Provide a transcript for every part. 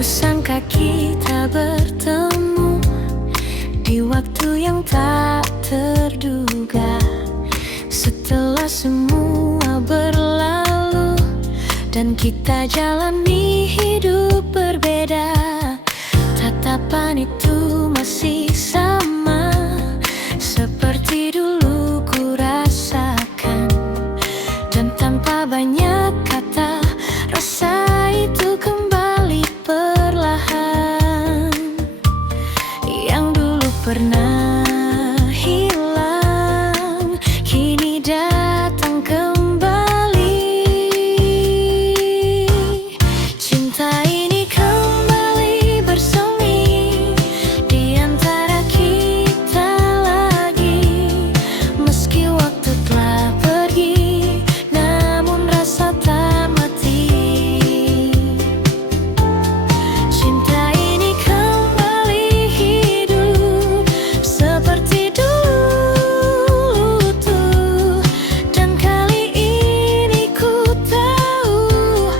Kusangka kita bertemu di waktu yang tak terduga. Setelah semua berlalu dan kita jalani hidup berbeda, tatapan itu masih sama seperti dulu ku rasakan. Dan tanpa banyak kata, rasa itu kembali perlahan. Yang dulu pernah hilang, kini datang kembali. Cinta ini kembali bersemi di antara kita lagi. Meski waktu telah pergi, namun rasa tak mati. Cinta ini kembali hidup seperti dulu tuh. Dan kali ini ku tahu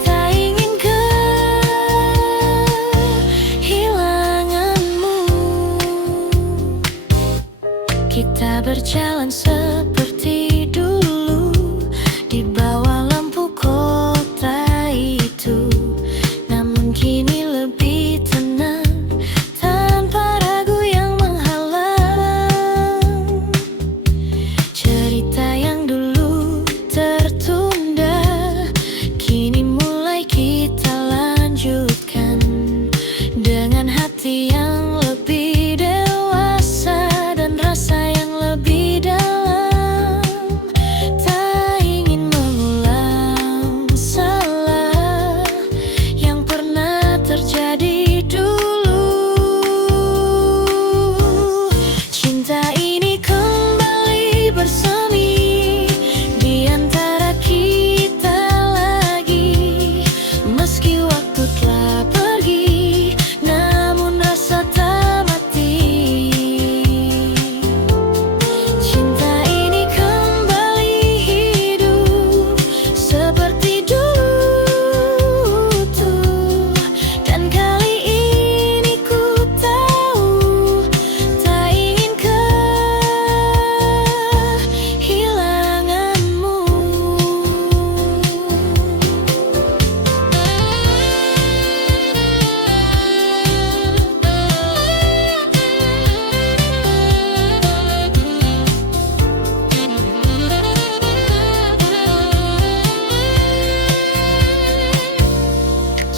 tak ingin kehilanganmu. Kita berjalan seperti dulu di bawah lampu kota itu, namun kini lebih tenang tanpa ragu yang menghalang. Cerita yang dulu tertunda kini mulai kita lanjutkan dengan hati yang lebih dewasa dan rasa yang lebih dalam. Tak ingin mengulang salah yang pernah terjadi dulu. Cinta ini kembali bersemi di antara kita lagi. Meski waktu telah pergi, namun rasa tak mati. Cinta ini kembali hidup seperti dulu tuh. Dan kali ini ku tahu tak ingin kehilanganmu.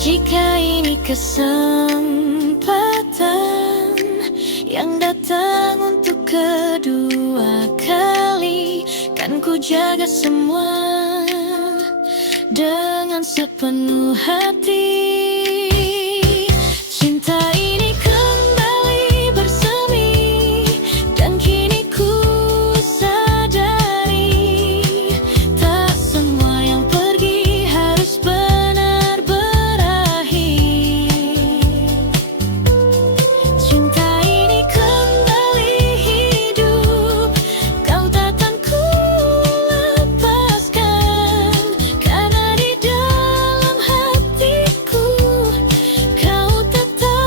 Jika ini kesempatan yang datang untuk kedua kali, kan ku jaga semua dengan sepenuh hati. Cinta ini kembali bersemi dan kini ku sadari tak semua yang pergi harus benar berakhir. Cinta ini kembali hidup, kau takkan ku lepaskan, karena di dalam hatiku kau tetap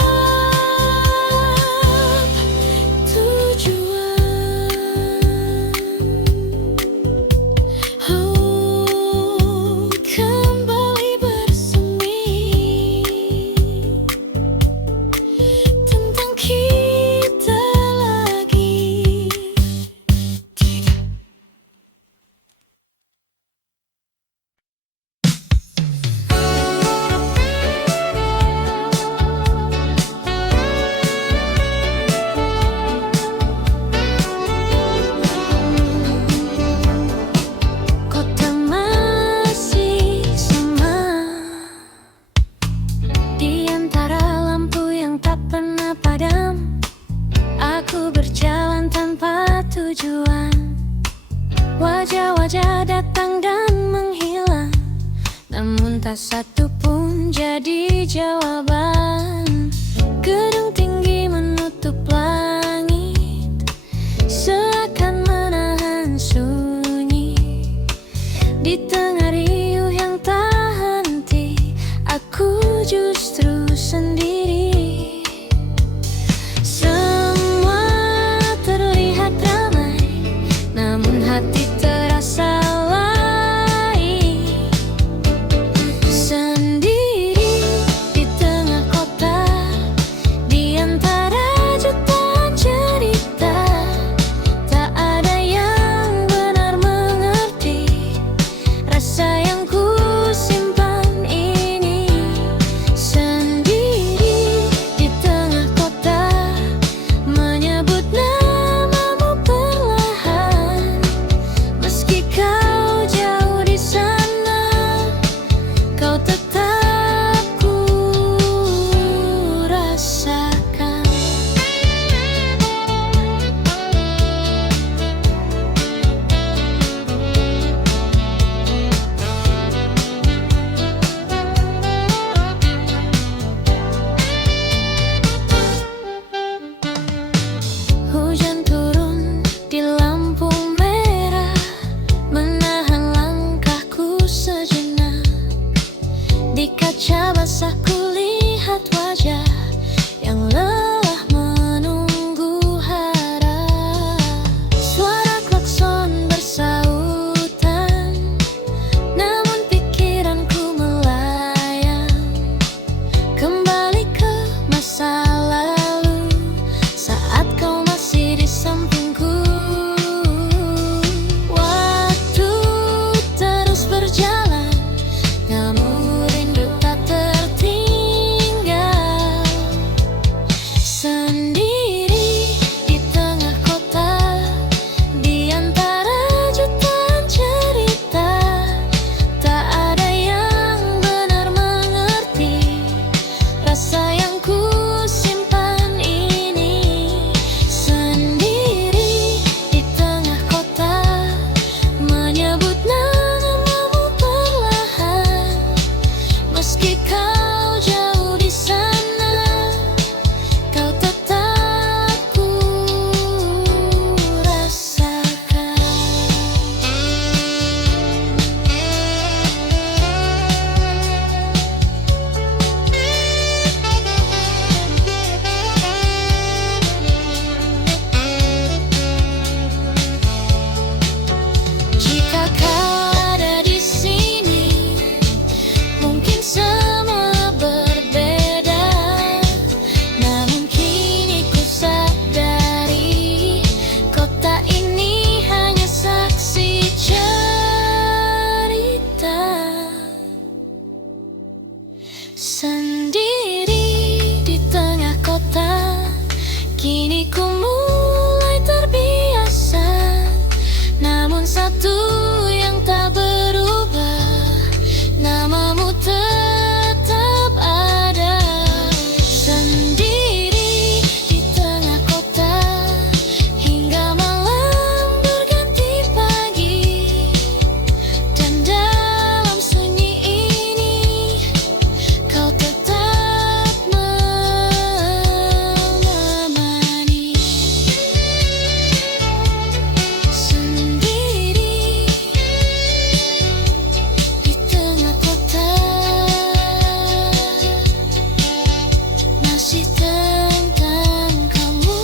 tujuan. Oh, kembali bersemi tentang kita lagi. Kota masih sama di antara lampu yang tak pernah padam. Aku berjalan tanpa tujuan, wajah-wajah datang dan menghilang, namun tak satu pun jadi jawaban. Gedung tinggi menutup langit, seakan menahan sunyi. Di tengah riuh yang tak henti, aku justru sendiri. Semua terlihat ramai, namun hati terasa lain. Sendiri di tengah kota, di antara jutaan cerita, tak ada yang benar mengerti rasa yang ku simpan ini. Sendiri di tengah kota, menyebut namamu perlahan. Meski kau jauh di sana, kau tetap ku rasakan. Hujan turun di lampu merah, menahan langkahku sejenak. Di kaca basah kulihat wajah yang lelah menunggu harap. Suara klakson bersautan, namun pikiranku melayang kembali ke masa lalu, saat kau masih di sampingku. Waktu terus berjalan, namun rindu tak tertinggal. Sendiri di tengah kota, di antara jutaan cerita, tak ada yang benar mengerti rasa yang ku simpan ini. Sendiri di tengah kota, menyebut namamu perlahan. Meski kau jauh di sana, kau tetap ku rasakan. Jika kau ada di sini, mungkin semua berbeda. Namun kini ku sadari, kota ini hanya saksi cerita. Sendiri di tengah kota, kini ku mulai terbiasa. Namun satu yang tak berubah, namamu tetap ada. Sendiri di tengah kota, hingga malam berganti pagi. Dan dalam sunyi ini, kau tetap menemani. Sendiri di tengah kota, masih tentang kamu.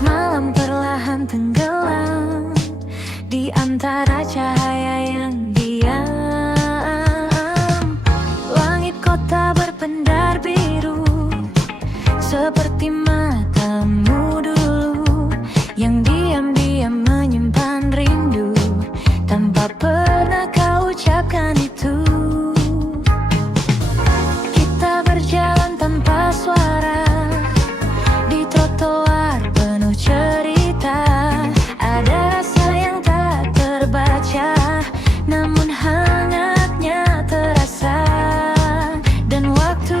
Malam perlahan tenggelam di antara cahaya yang diam. Langit kota berpendar biru, seperti matamu dulu, yang diam-diam menyimpan rindu tanpa pernah kau ucapkan itu. Kita berjalan tanpa suara di trotoar penuh cerita. Ada rasa yang tak terbaca, namun hangatnya terasa. Dan waktu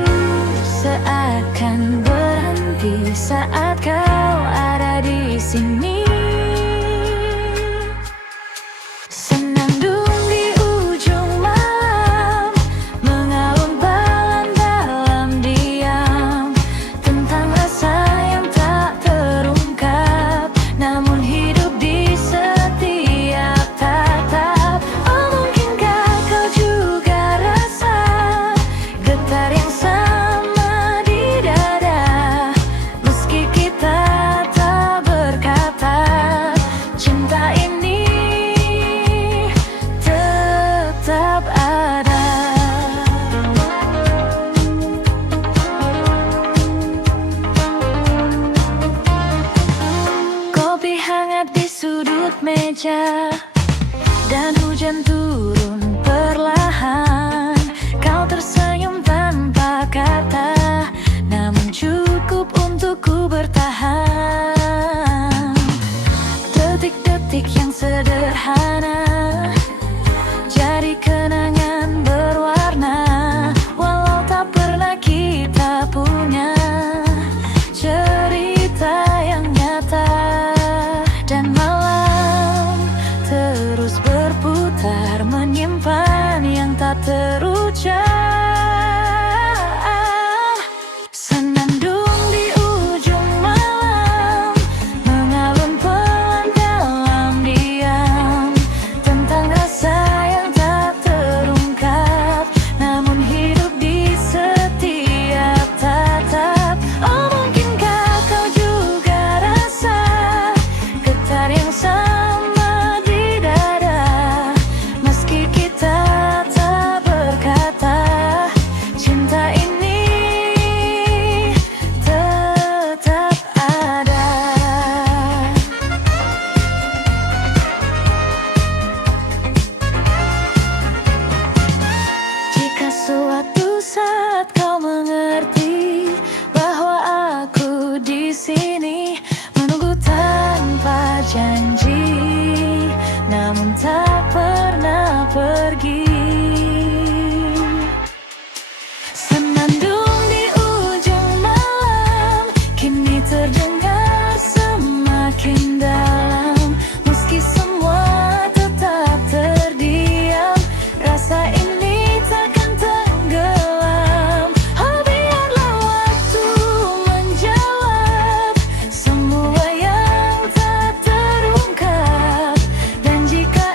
seakan berhenti saat kau ada di sini. saja. Dan hujan turun perlahan, kau tersenyum tanpa kata, namun cukup untuk ku bertahan. Detik-detik yang sederhana jadi kenangan berwarna, walau tak pernah kita punya cerita yang nyata. Dan malam terus berputar, menyimpan yang tak terucap. Senandung di ujung malam, mengalun pelan dalam diam, tentang rasa yang tak terungkap, namun hidup di setiap tatap. Oh, mungkinkah kau juga rasa getar yang sama di dada, meski kita tak berkata, cinta ini tetap ada. Jika suatu saat kau mengerti bahwa aku di sini menunggu tanpa janji, namun tak pernah pergi. Senandung di ujung malam kini terdengar semakin dalam, meski semua tetap terdiam, rasa ini takkan tenggelam. Oh, biarlah waktu menjawab semua yang tak terungkap, dan jika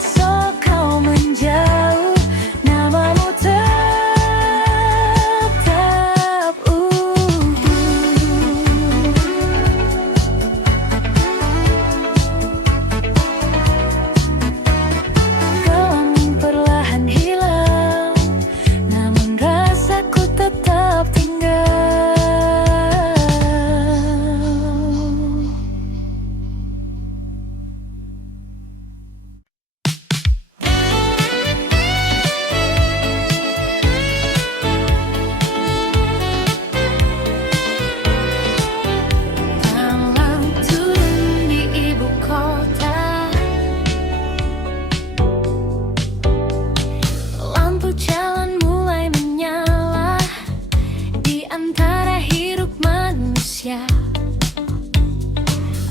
esok kau menjauh, namamu tetap Gelang perlahan hilang, namun rasaku tetap tinggal. Malam turun di ibu kota, lampu jalan mulai menyala di antara hiruk manusia.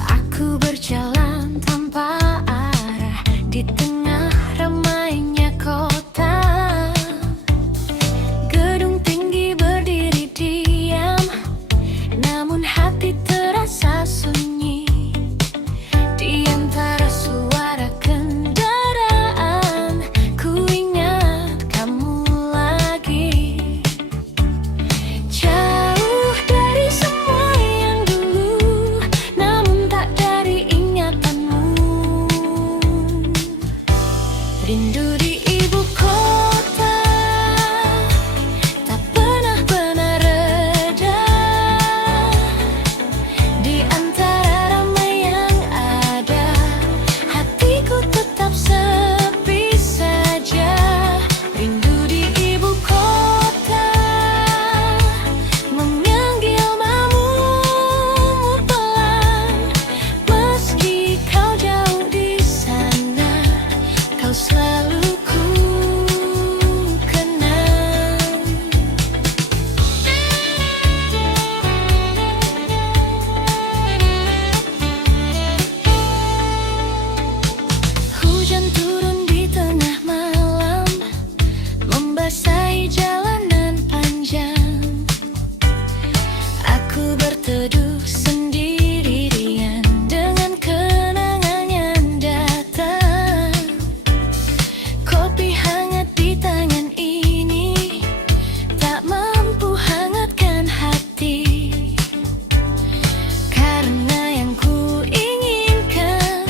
Aku berjalan tanpa arah di tengah ramainya kota. Gedung tinggi berdiri diam, namun hati terasa sunyi. Di antara suara kendaraan, ku ingat kamu lagi. Jauh dari semua yang dulu, namun tak dari ingatanmu. Rindu di ibu kota tak pernah reda. Di antara ramai yang ada, hatiku tetap sepi saja. Rindu di ibu kota, memanggil namamu pelan, meski kau jauh di sana, kau selalu ku kenang. Hujan turun di tengah malam, membasahi jalanan panjang. Aku berteduh sendirian dengan kenangan yang datang. Kopi hangat di tangan ini tak mampu hangatkan hati, karena yang ku inginkan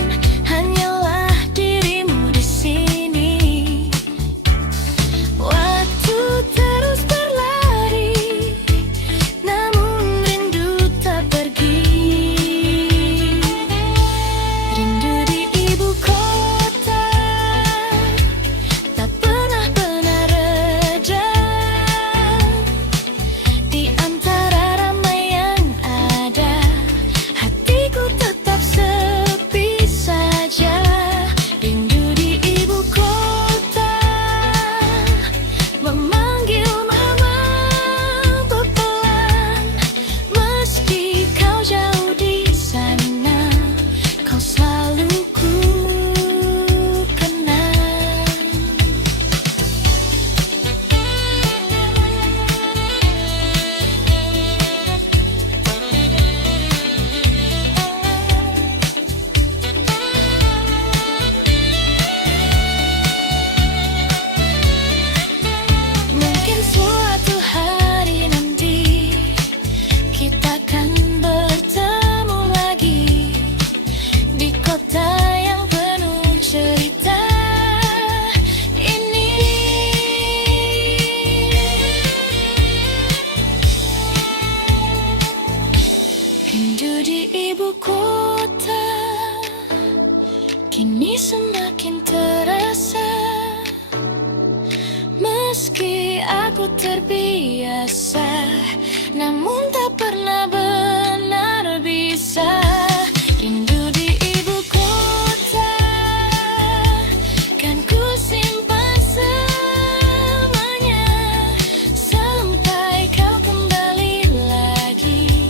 hanyalah dirimu di sini. Waktu terus berlari, namun rindu tak pergi. Rindu di ibu kota kini semakin terasa, meski aku terbiasa, namun tak pernah benar bisa. Rindu di ibu kota kan ku simpan selamanya, sampai kau kembali lagi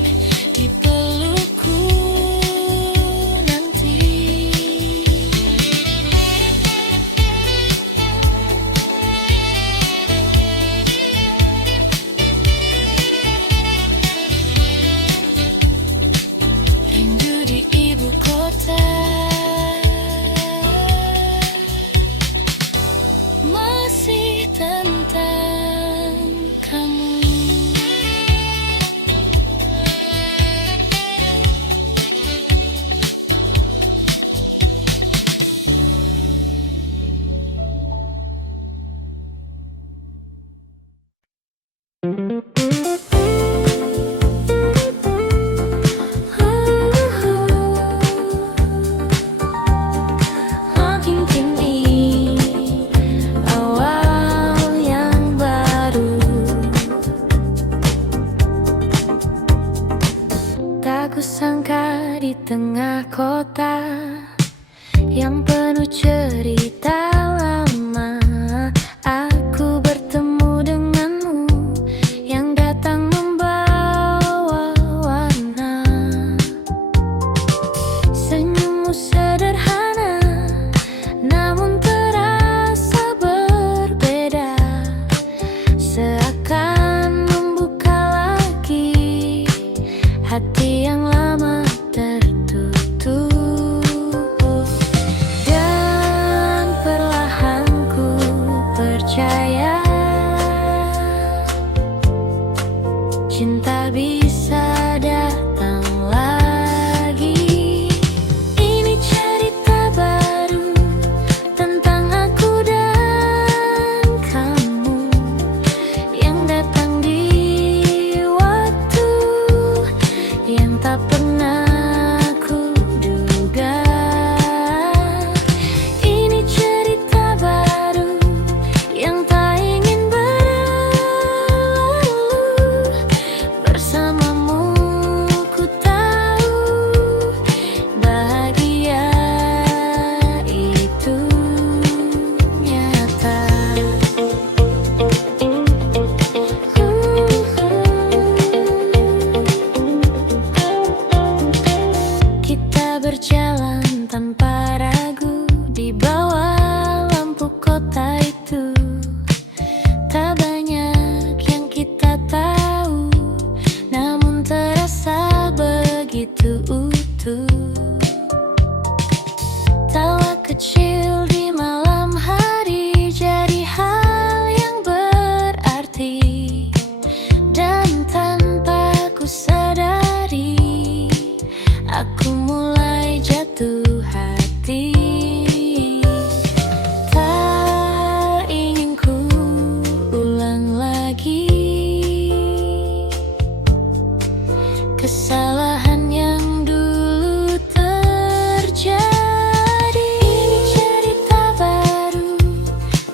di pelukku nanti. Rindu di ibu kota masih tentang kamu. Makin kini awal yang baru, tak kusangka di tengah kota yang penuh cerita lama, aku bertemu denganmu yang datang membawa warna. Senyummu sederhana namun terasa berbeda, seakan membuka lagi hati yang lama tertutup. Dan perlahan ku percaya cinta bisa datang lagi. Ini cerita baru tentang aku dan kamu yang datang di waktu yang tak pernah ku duga. Ini cerita baru yang tak ingin berlalu. Bersamamu ku tahu bahagia itu nyata. Kita berjalan tanpa ragu di bawah lampu kota itu. Tak banyak yang kita tahu, namun terasa begitu utuh. Tawa kecil di malam hari jadi hal yang berarti, dan tanpa ku sadari aku mulai jatuh hati. Tak ingin ku ulang lagi kesalahan yang dulu terjadi. Ini cerita baru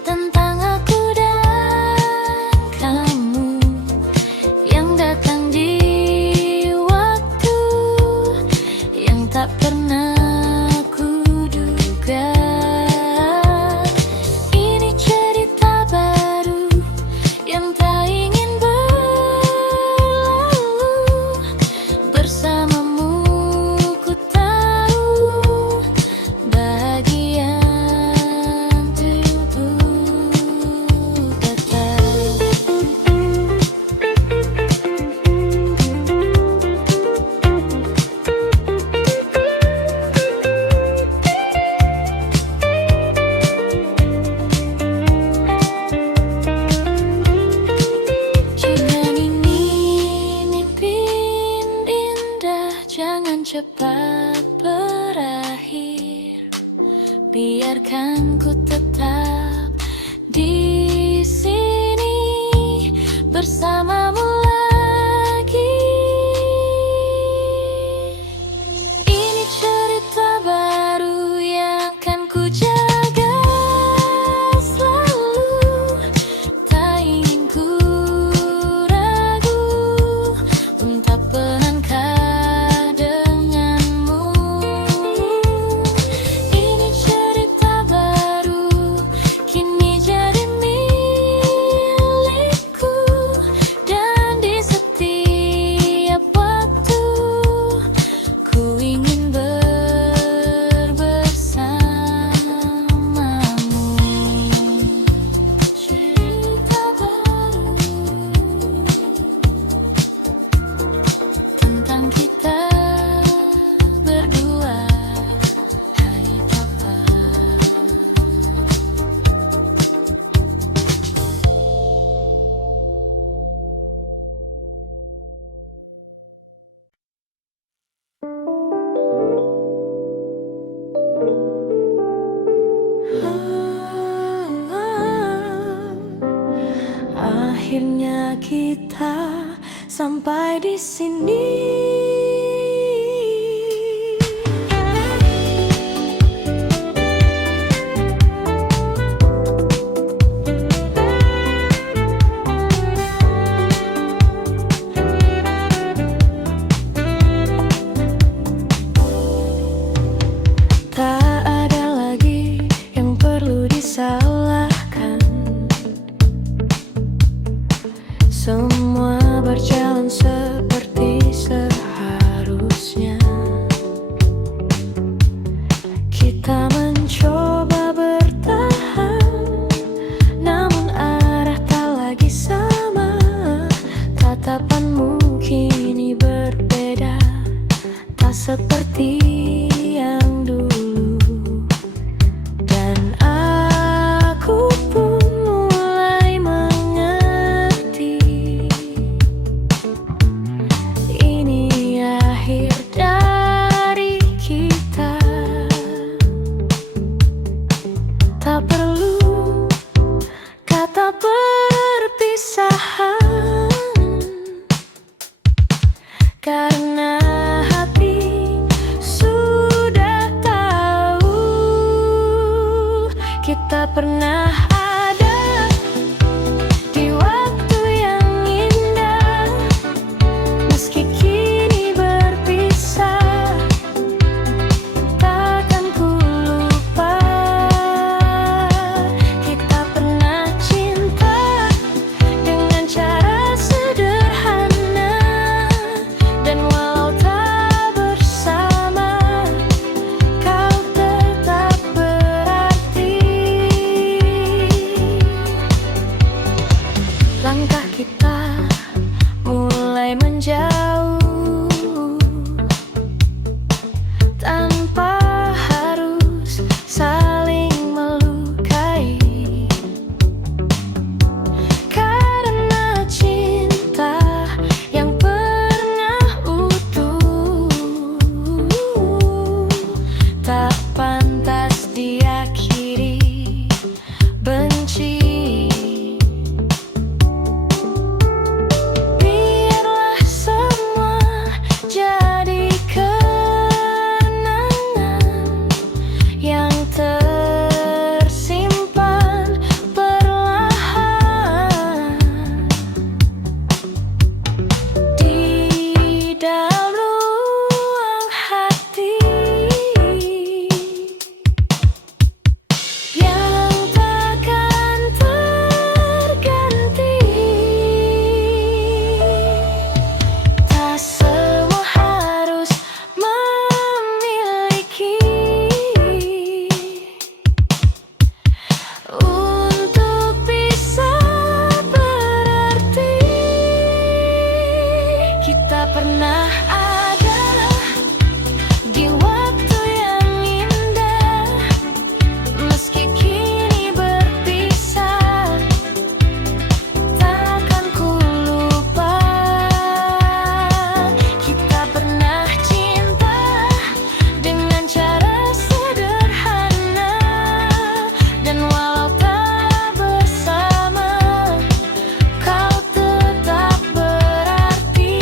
tentang aku dan kamu yang datang di waktu yang tak pernah ku duga. Ini cerita baru yang tak ingin berlalu. Bersamamu ku tahu bahagia itu datang. Jika ini mimpi indah, jangan cepat berakhir. Biarkan ku tetap di sini bersamamu lagi. kita sampai di sini. Tak ada lagi yang perlu disalahkan. Semua berjalan seperti seharusnya. Kita mencoba bertahan, namun arah tak lagi sama. Tatapanmu kini berbeda, tak seperti yang dulu. Dan aku pun mulai mengerti, ini akhir dari kita. Tak perlu kata perpisahan, karena hati sudah tahu kita pernah ada di waktu yang indah. Meski kini berpisah, takkan ku lupa kita pernah cinta dengan cara sederhana. Dan walau tak bersama, kau tetap berarti. Langkah kita mulai menjauh, tanpa harus saling melukai. Karena cinta yang pernah utuh tak pantas diakhiri benci. Biarlah semua jadi kenangan yang tersimpan perlahan di dalam ruang hati, yang takkan terganti. Tak semua harus memiliki untuk bisa berarti. Kita pernah ada di waktu yang indah. Meski kini berpisah, takkan ku lupa kita pernah cinta dengan cara sederhana. Dan walau tak bersama, kau tetap berarti.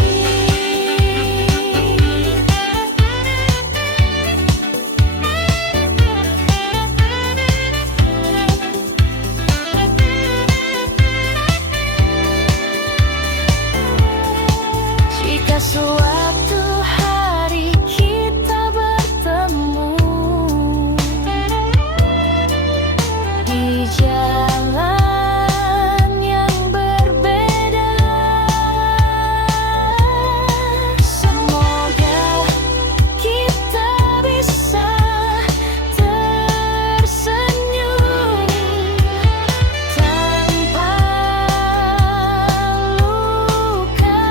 Jika suatu hari kita bertemu di jalan yang berbeda, semoga kita bisa tersenyum tanpa luka.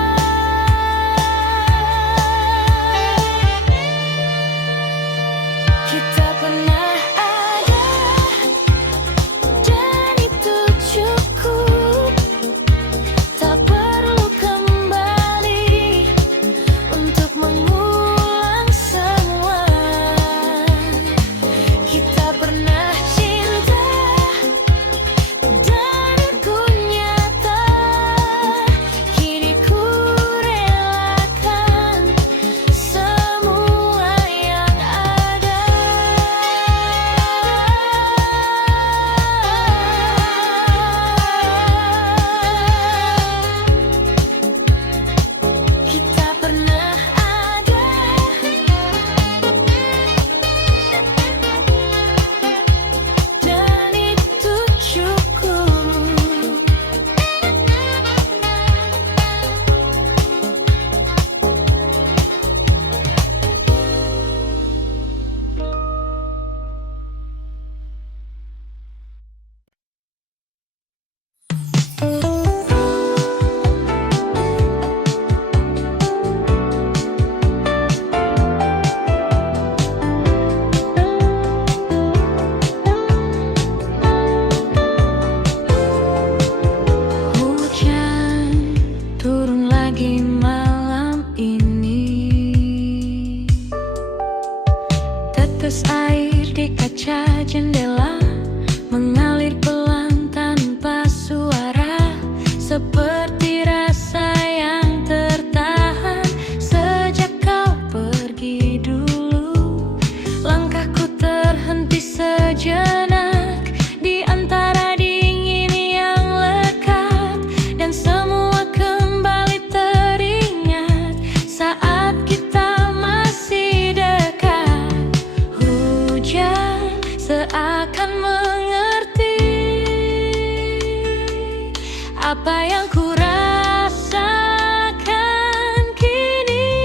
Tetes air di kaca jendela mengalir pelan tanpa suara, seperti rasa yang tertahan sejak kau pergi dulu. Langkahku terhenti sejenak di antara dingin yang lekat, dan semua kembali teringat saat kita masih dekat. Hujan seakan mengerti apa yang ku rasakan kini.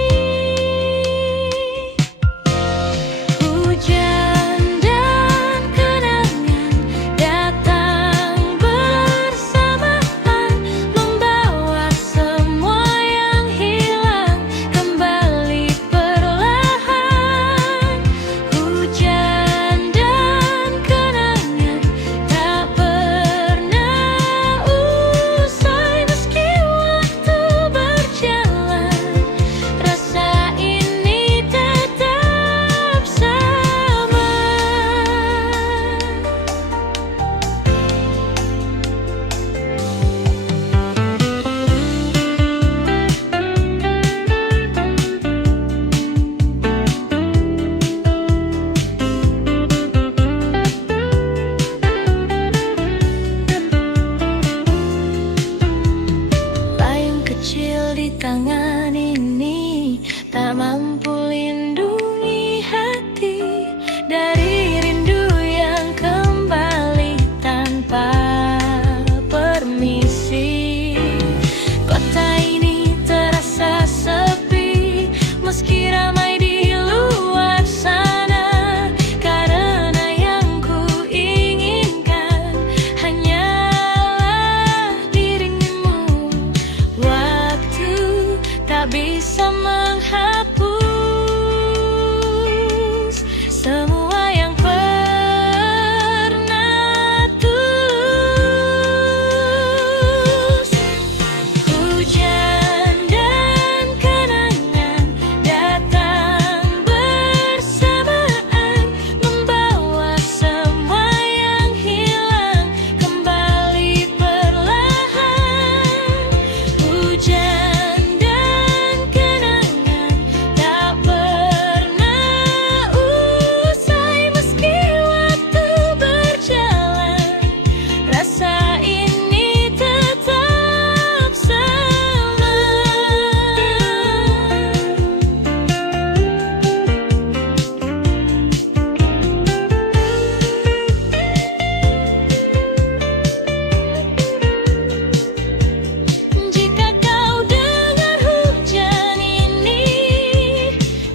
Hujan dan kenangan datang bersamaan, membawa semua yang hilang kembali perlahan. Hujan dan kenangan tak pernah usai meski waktu berjalan. Rasa ini tetap sama. Layang kecil di tangan ini tak mampu lindungi hati dari rindu yang kembali tanpa permisi. Kota ini terasa sepi meski ramai di luar sana, karena yang ku inginkan hanyalah dirimu. Waktu tak bisa menghapus semua yang pernah tulus. Hujan dan kenangan datang bersamaan, membawa semua yang hilang kembali perlahan. Hujan dan kenangan tak pernah usai meski waktu berjalan. Rasa ini tetap sama. Jika kau dengar hujan ini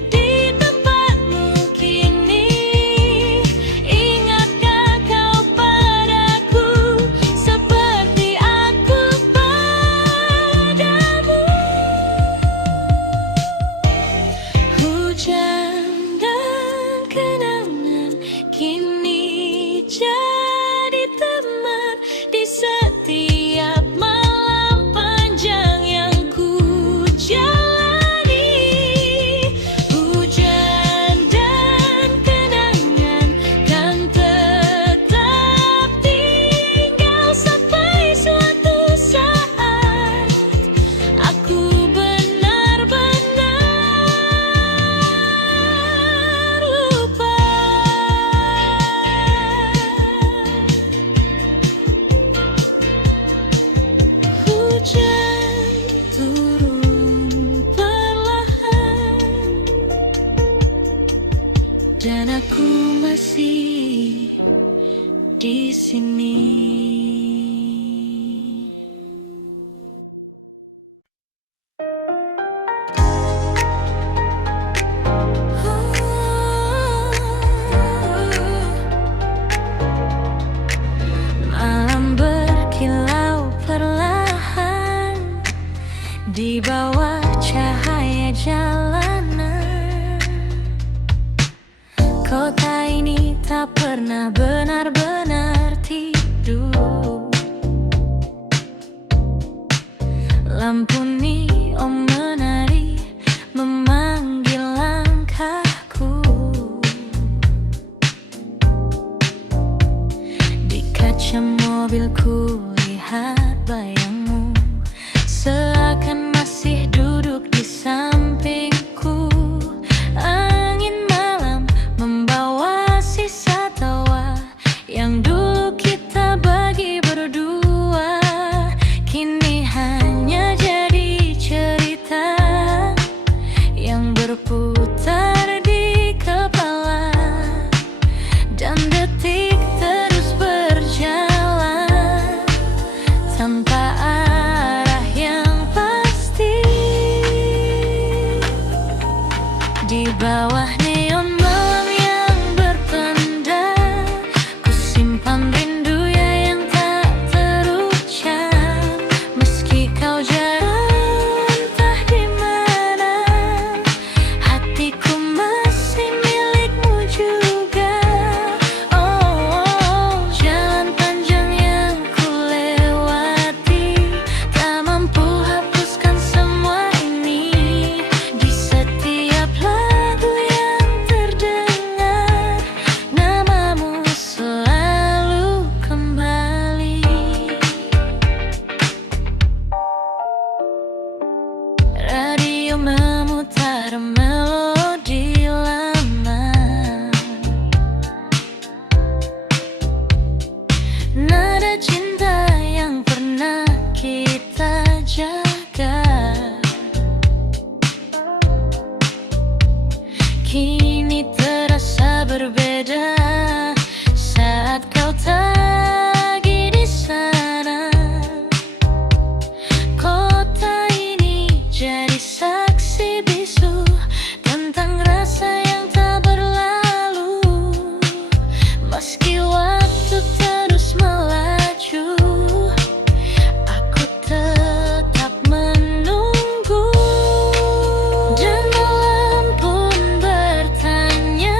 di tempatmu kini, ingatkah kau padaku seperti aku padamu? Hujan dan kenangan kini jadi teman di setiap malam panjang yang ku jalani. Hujan dan kenangan kan tetap tinggal sampai suatu saat aku benar-benar lupa. Hujan turun perlahan dan aku masih di sini. Malam berkilau perlahan di bawah cahaya jalanan. Kota ini tak pernah benar-benar tidur. Lampu neon menari memanggil langkahku. Di bawah neon malam yang berpendar, ku simpan rindu yang tak terucap. Meski kau jauh entah di mana, hatiku masih milikmu juga. Oh, jalan panjang yang ku lewati, tak mampu hapuskan semua ini. Di setiap lagu yang terdengar, namamu selalu kembali. Radio memutar melodi lama, nada cinta yang pernah kita jaga. Kini terasa berbeda saat kau lagi di sana. Kota ini jadi saksi bisu tentang rasa yang tak berlalu. Meski waktu terus melaju, aku tetap menunggu. Dan malam pun bertanya,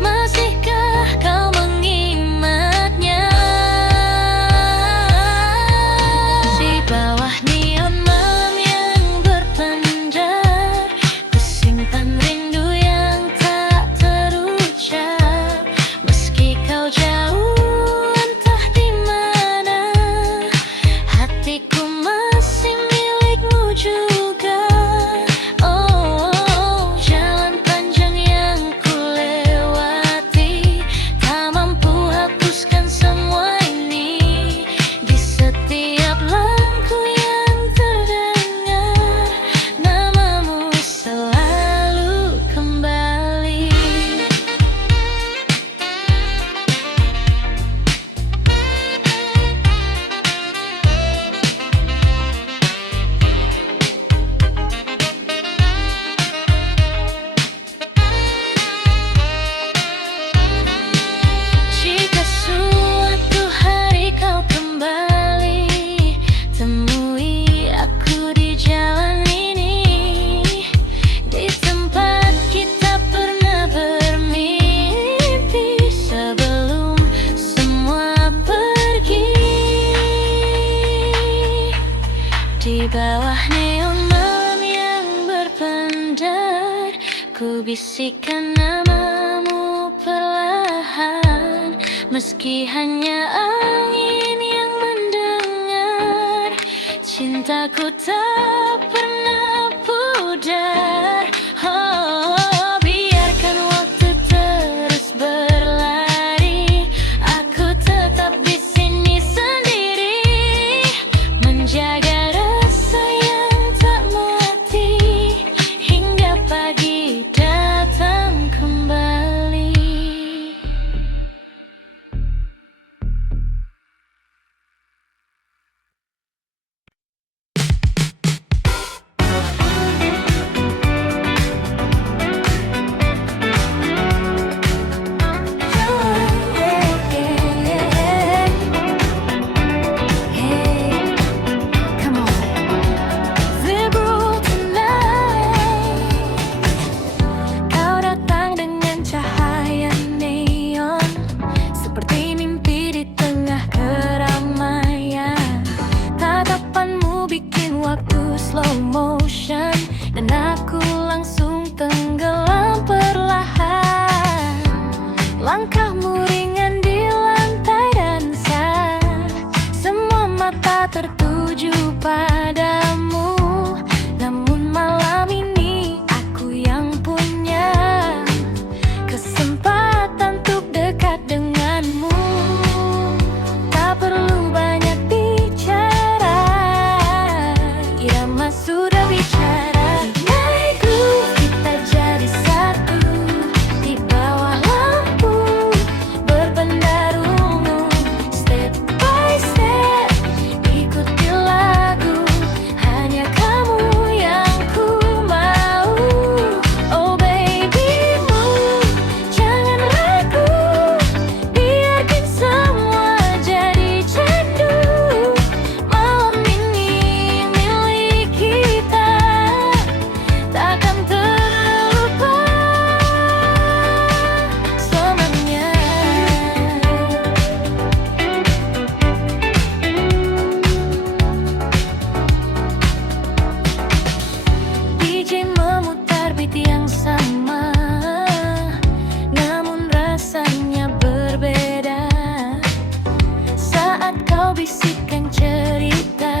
masihkah kau mengingatnya? Di bawah neon malam yang berpendar, ku simpan rindu yang tak terucap. Meski kau jauh entah di mana, hatiku masih milikmu juga. Oh, jalan panjang yang ku lewati, tak mampu hapuskan semua ini. Di setiap lagu yang terdengar, namamu selalu kembali. Jika suatu hari kau kembali, temui aku di jalan ini, di tempat kita pernah bermimpi sebelum semua pergi. Di bawah neon malam yang berpendar, ku bisikkan namamu perlahan. Meski hanya angin yang mendengar, cintaku tak pernah pudar. Oh, biarkan waktu terus berlari, aku tetap di sini sendiri, menjaga rasa yang tak mati hingga pagi datang kembali. beat yang sama, namun rasanya berbeda. Saat kau bisikkan cerita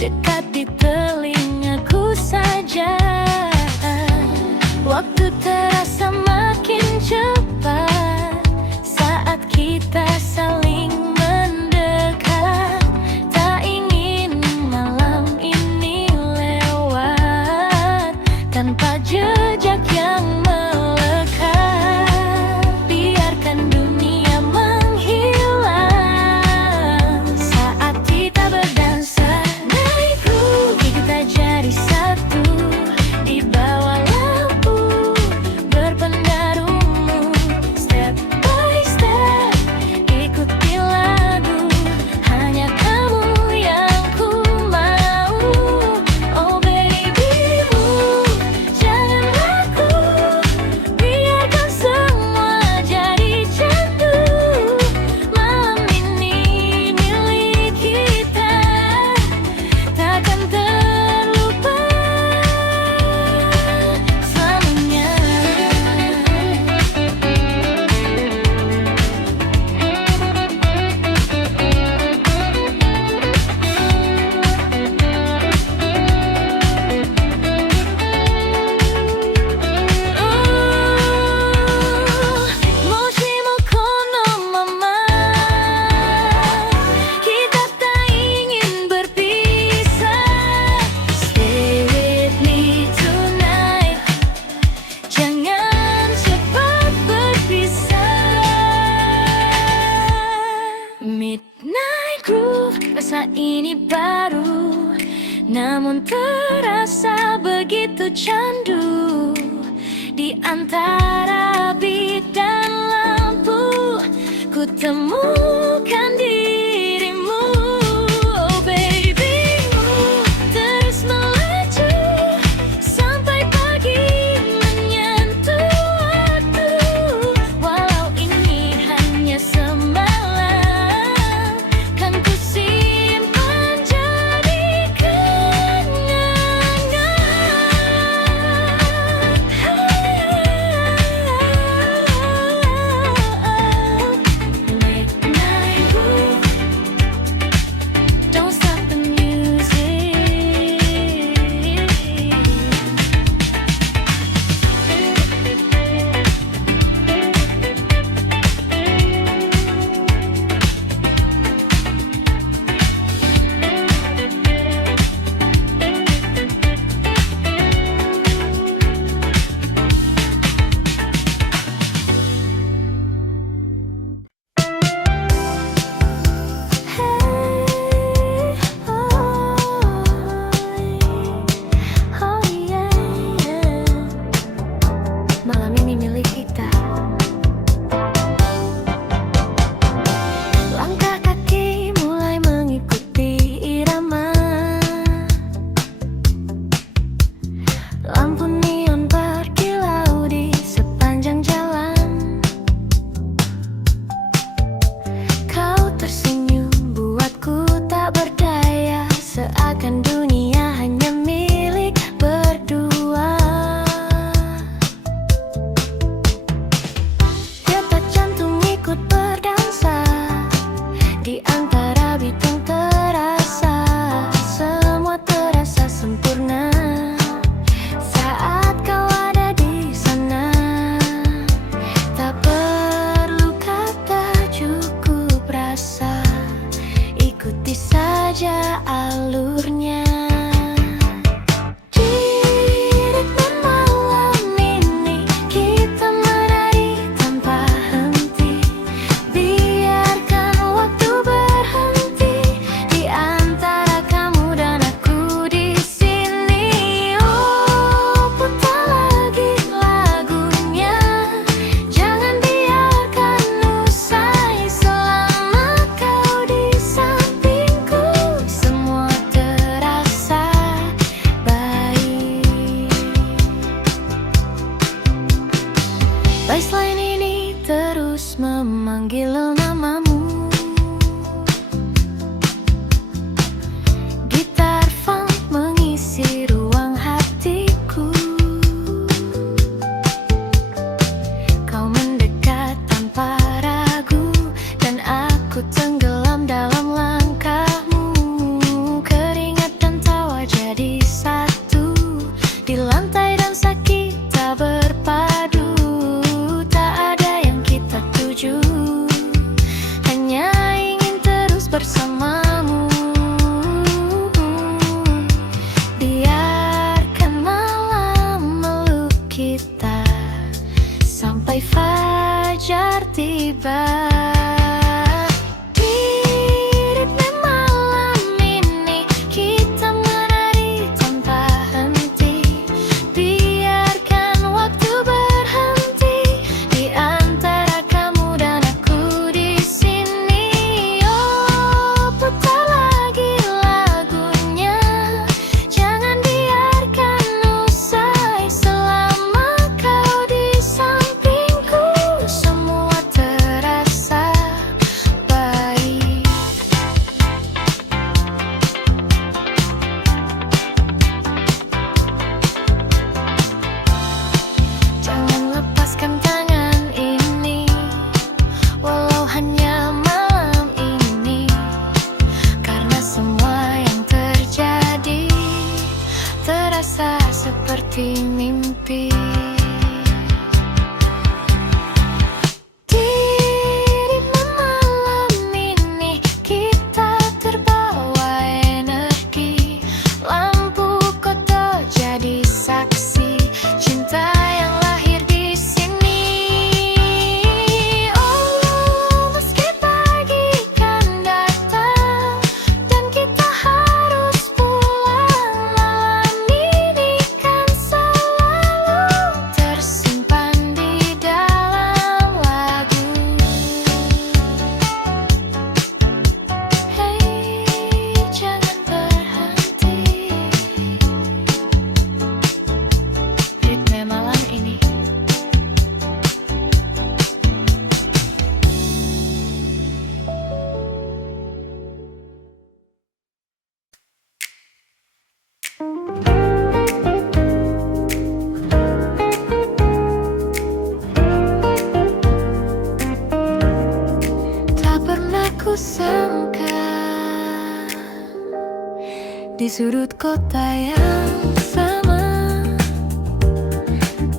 dekat di telingaku saja, waktu terasa makin cepat saat kita saling mendekat. Tak ingin malam ini lewat tanpa jejak yang melekat. Biarkan dunia menghilang saat kita berdansa. Naik groove, kita jadi satu di bawah lampu berpengaruhmu. Step by step, ikuti lagu, hanya kamu yang ku mau. Oh baby move, jangan ragu, biarkan semua jadi candu. Malam ini milik kita, takkan terlupa selamanya. Moshimo kono mama, kita tak ingin berpisah. Stay with me tonight, jangan cepat berpisah. Midnight groove, rasa ini baru, namun terasa begitu candu. Di antara beat dan lampu, ku temukan dirimu. Oh baby move, terus melaju sampai pagi menyentuh waktu. Walau ini hanya semalam, kan ku simpan jadi kenangan. Midnight groove, don't stop the music. Oh yeah, malam ini milik kita. Langkah kaki mulai mengikuti irama, lampu neon berkilau di sepanjang jalan. Kau tersenyum buatku tak berdaya, seakan dunia hanya milik berdua. Detak jantung ikut berdansa di antara beat yang terasa, semua terasa sempurna saat Di lantai dansa kita berpadu, tak ada yang kita tuju, hanya ingin terus bersamamu. Biarkan malam meluk kita sampai fajar tiba. Terasa seperti mimpi. Di malam ini kita terbawa energi, lampu kota jadi saksi cinta yang lahir di sini. Oh, meski pagi kan datang dan kita harus pulang, malam ini kan selalu tersimpan di dalam lagu. Hei, jangan berhenti, ritme malam ini. Tak pernah kusangka di sudut kota yang sama,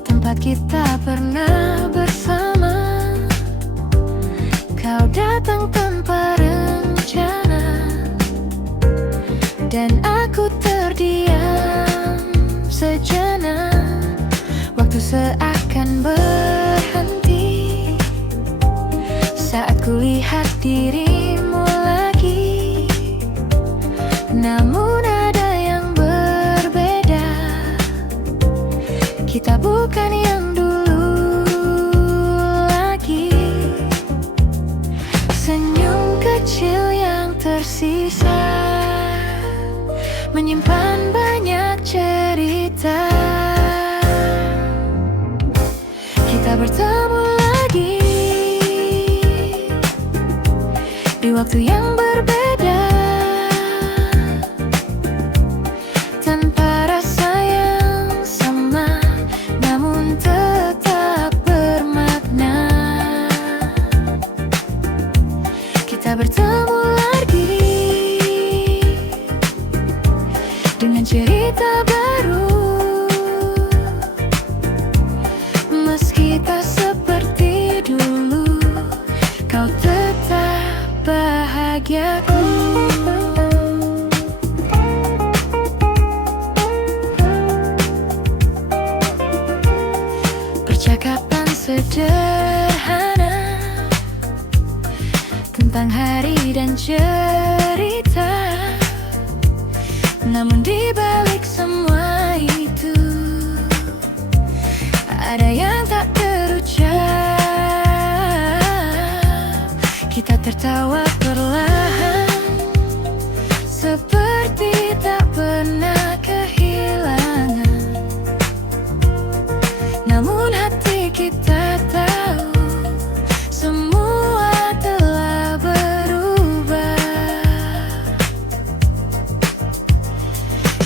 tempat kita pernah bersama, kau datang tanpa rencana dan aku terdiam sejenak. Waktu seakan berhenti saat kulihat dirimu lagi, namun ada yang berbeda. Kita bukan yang dulu lagi. Senyum kecil yang tersisa menyimpan banyak cerita. Kita bertemu lagi di waktu yang berbeda, tanpa rasa yang sama, namun tetap bermakna. Kita bertemu lagi dengan cerita baru, meski tak seperti dulu, kau tetap bahagiaku. Percakapan sederhana tentang hari dan cerita, namun di balik semua itu ada yang tak terucap. Kita tertawa perlahan seperti tak pernah kehilangan, namun hati kita tahu semua telah berubah.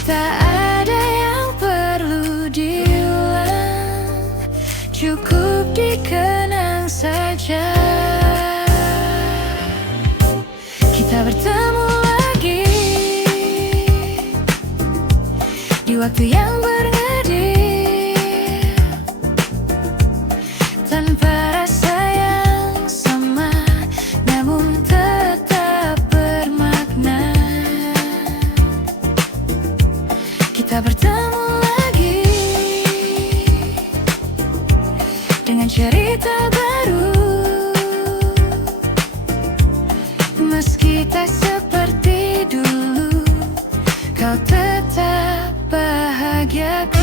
Tak ada yang perlu diulang, cukup dikenang saja. Kita bertemu lagi di waktu yang berngedi, cerita baru. Meski tak seperti dulu, kau tetap bahagiaku.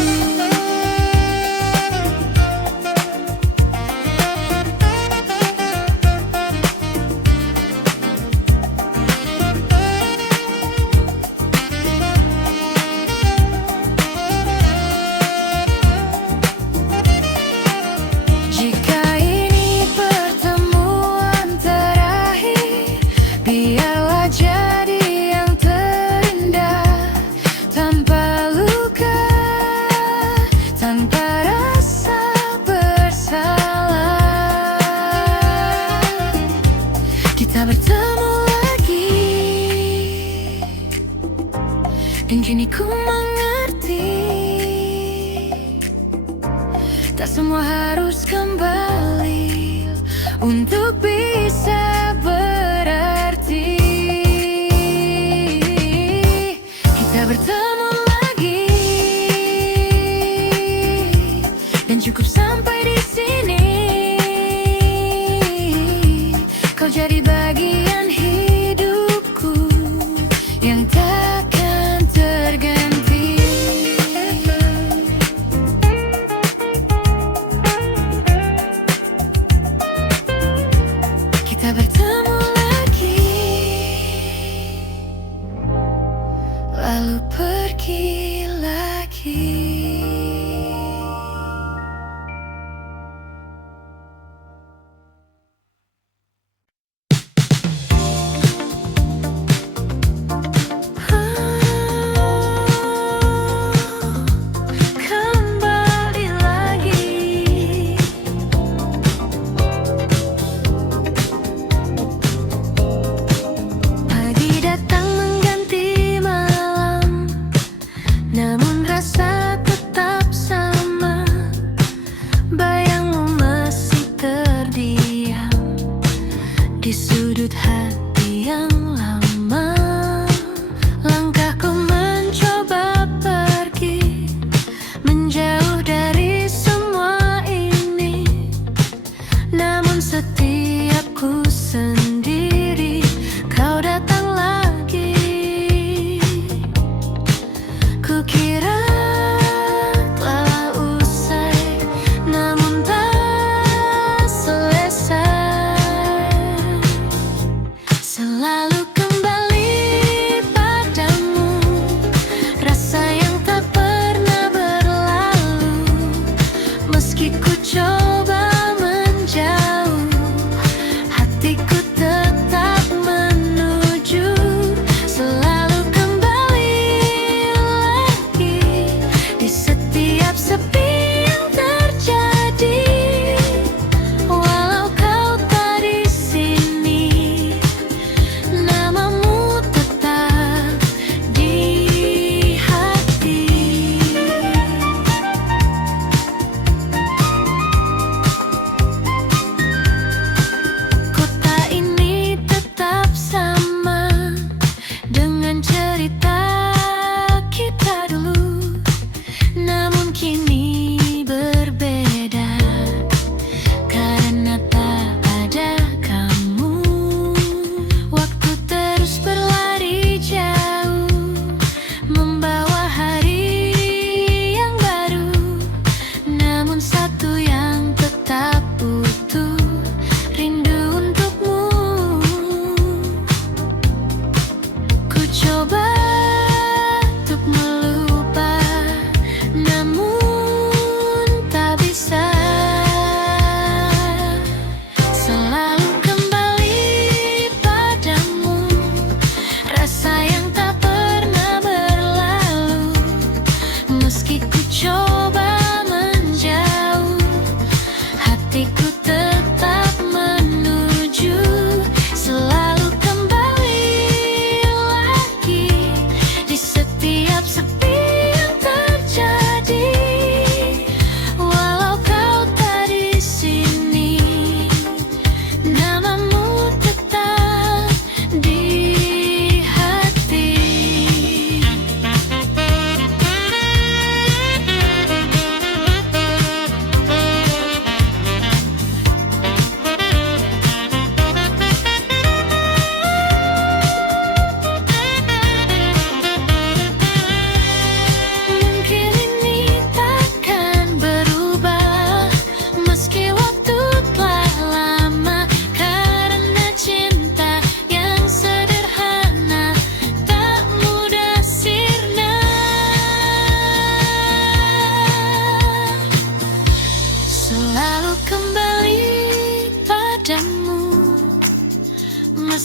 Jika ini pertemuan terakhir, biarlah jadi yang terindah. Tanpa luka, tanpa rasa bersalah, kita bertemu lagi. Dan kini ku mengerti, tak semua harus kembali untuk bisa berarti. Kita bertemu lagi, dan cukup sampai di sini. Kau jadi bagian hidupku yang takkan terganti. Kita bertemu lagi, lalu pergi lagi. Kembali lagi. Pagi datang mengganti malam, namun rasa tetap sama. Bayangmu masih terdiam di sudut hati yang lama. Langkahku mencoba pergi, menjauh dari semua ini. Namun setiap ku sendiri, kau datang lagi. Kukira telah usai, namun tak selesai. Selalu kembali padamu, rasa yang tak pernah berlalu. Meski ku coba menjauh, hatiku tetap menuju. Selalu kembali lagi di setiap sepi yang terjadi. Walau kau tak di sini, namamu tetap di hati. Kota ini tetap sama dengan cerita kita dulu. Namun kini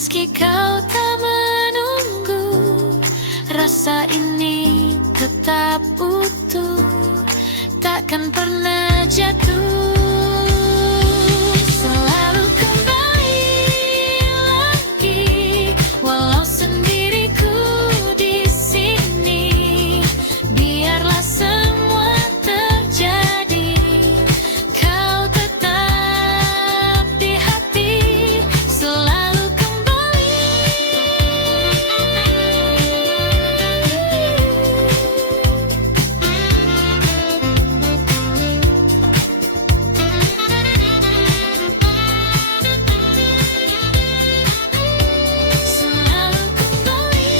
Meski kau tak menunggu, rasa ini tetap utuh, takkan pernah jatuh. Selalu kembali lagi, walau sendiriku di sini. Biarlah semua terjadi, kau tetap di hati. Selalu kembali. Selalu kembali.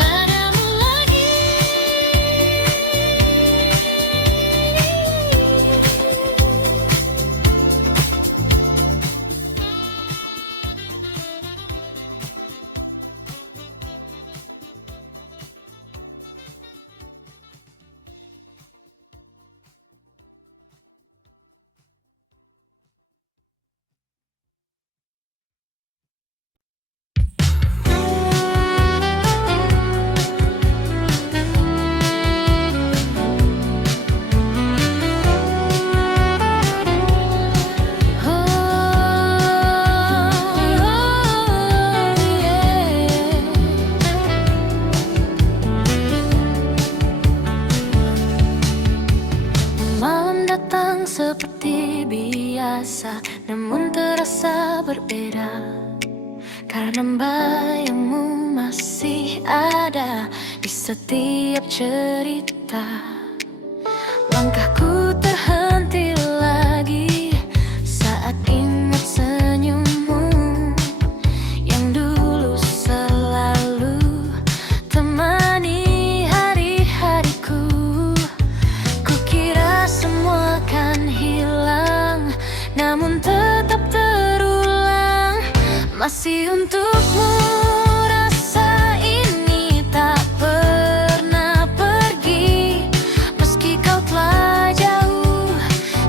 Padamu lagi. Malam datang seperti biasa, namun terasa berbeda, karena bayangmu masih ada di setiap cerita. Langkahku terhenti lagi saat ingat senyummu yang dulu selalu temani hari-hariku. Kukira semua kan hilang, namun tetap terulang. Masih untukmu rasa ini tak pernah pergi, meski kau telah jauh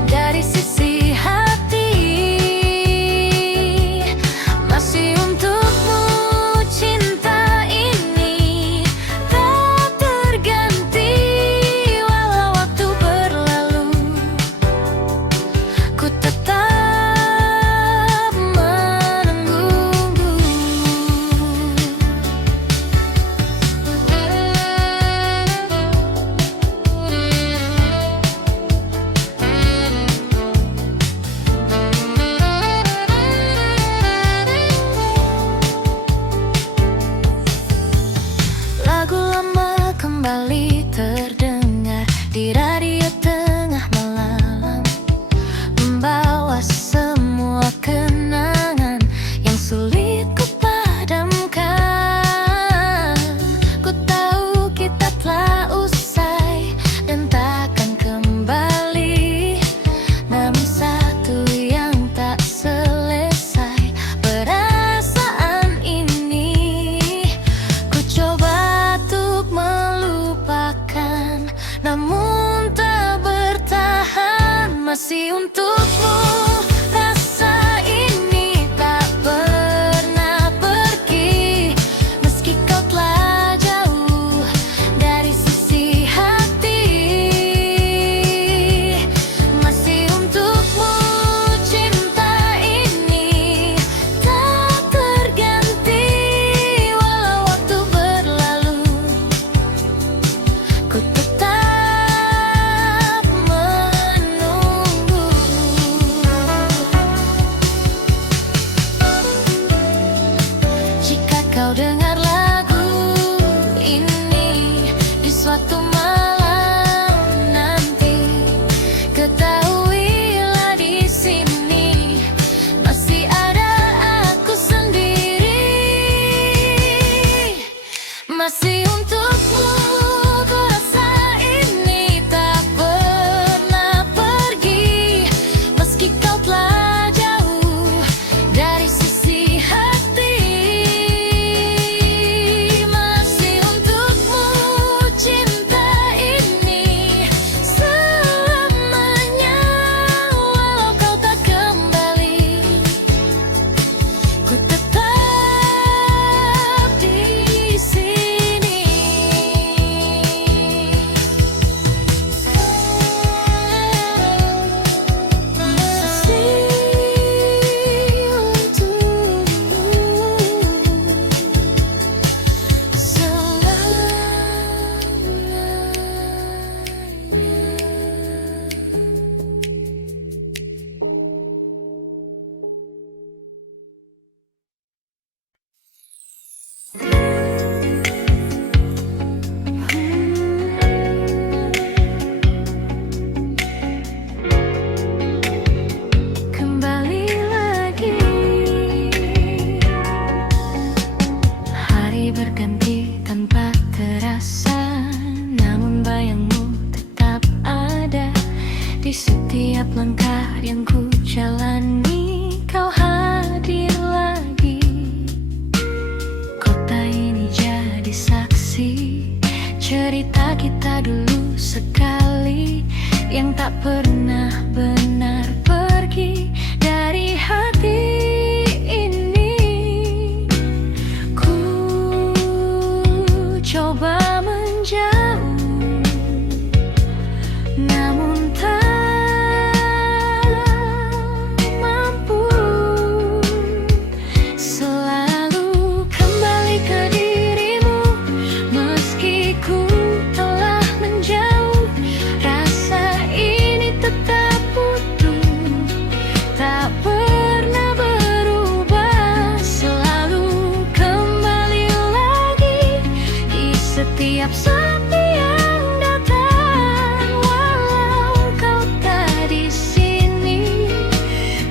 dari sisi hati. Masih untukmu cinta ini tak terganti, walau waktu berlalu. Ku tetap menunggu. Lagu lama kembali terdengar di radio tengah malam, membawa semua kenangan yang sulit ku padamkan. Ku tahu kita telah usai dan takkan kembali, namun satu yang tak selesai, perasaan ini. Ku coba untuk melupakan, namun tak bertahan. Masih untukmu rasa ini tak pernah pergi, meski kau telah jauh dari sisi hati. Masih untukmu cinta ini tak terganti, walau waktu berlalu. Ku tetap menunggu. setiap langkah yang ku jalani, kau hadir lagi. Kota ini jadi saksi cerita kita dulu sekali, yang tak pernah benar pergi dari hati ini. Ku coba menjauh, namun tak mampu. Selalu kembali ke dirimu, meski ku telah menjauh. Rasa ini tetap utuh, tak pernah berubah. Selalu kembali lagi di setiap sepi yang datang. Walau kau tak di sini,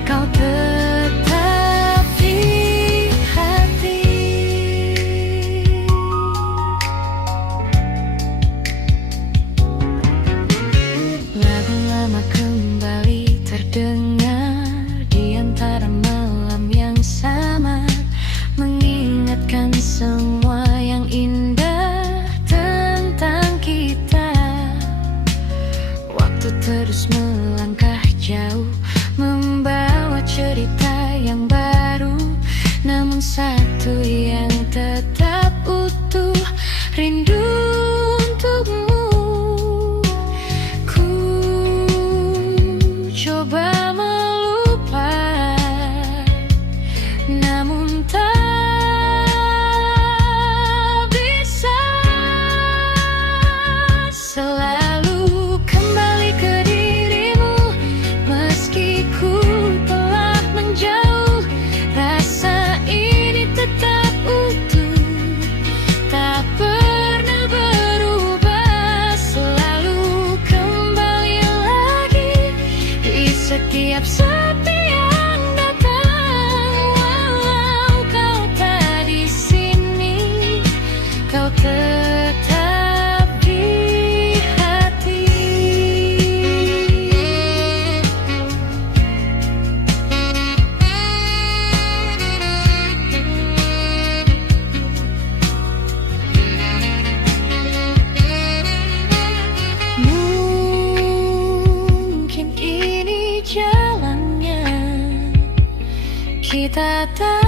kau tetap di hati. Lagu lama kembali terdengar di antara malam yang samar, mengingatkan semua yang indah tentang kita. Waktu terus melangkah jauh, membawa cerita yang baru, namun satu yang tetap utuh, rindu untukmu. Ku coba melupakan, namun tak bisa. Selalu kembali ke dirimu, meski ku telah menjauh. Rasa ini tetap utuh, tak pernah berubah. Selalu kembali lagi di setiap sepi yang datang. Walau kau tak di sini, kau tetap di hati. Mungkin ini jalannya, kita tak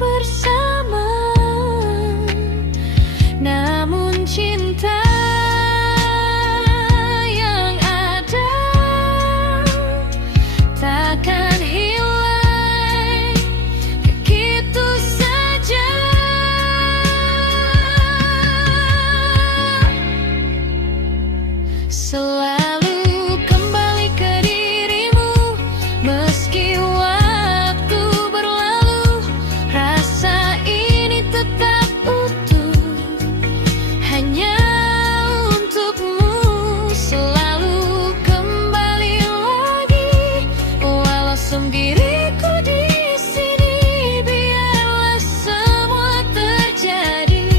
bersama, namun cinta yang ada takkan hilang begitu saja. Selalu kembali ke dirimu, meski waktu berlalu. Rasa ini tetap utuh, hanya untukmu. Selalu kembali lagi, walau sendiriku di sini. Biarlah semua terjadi,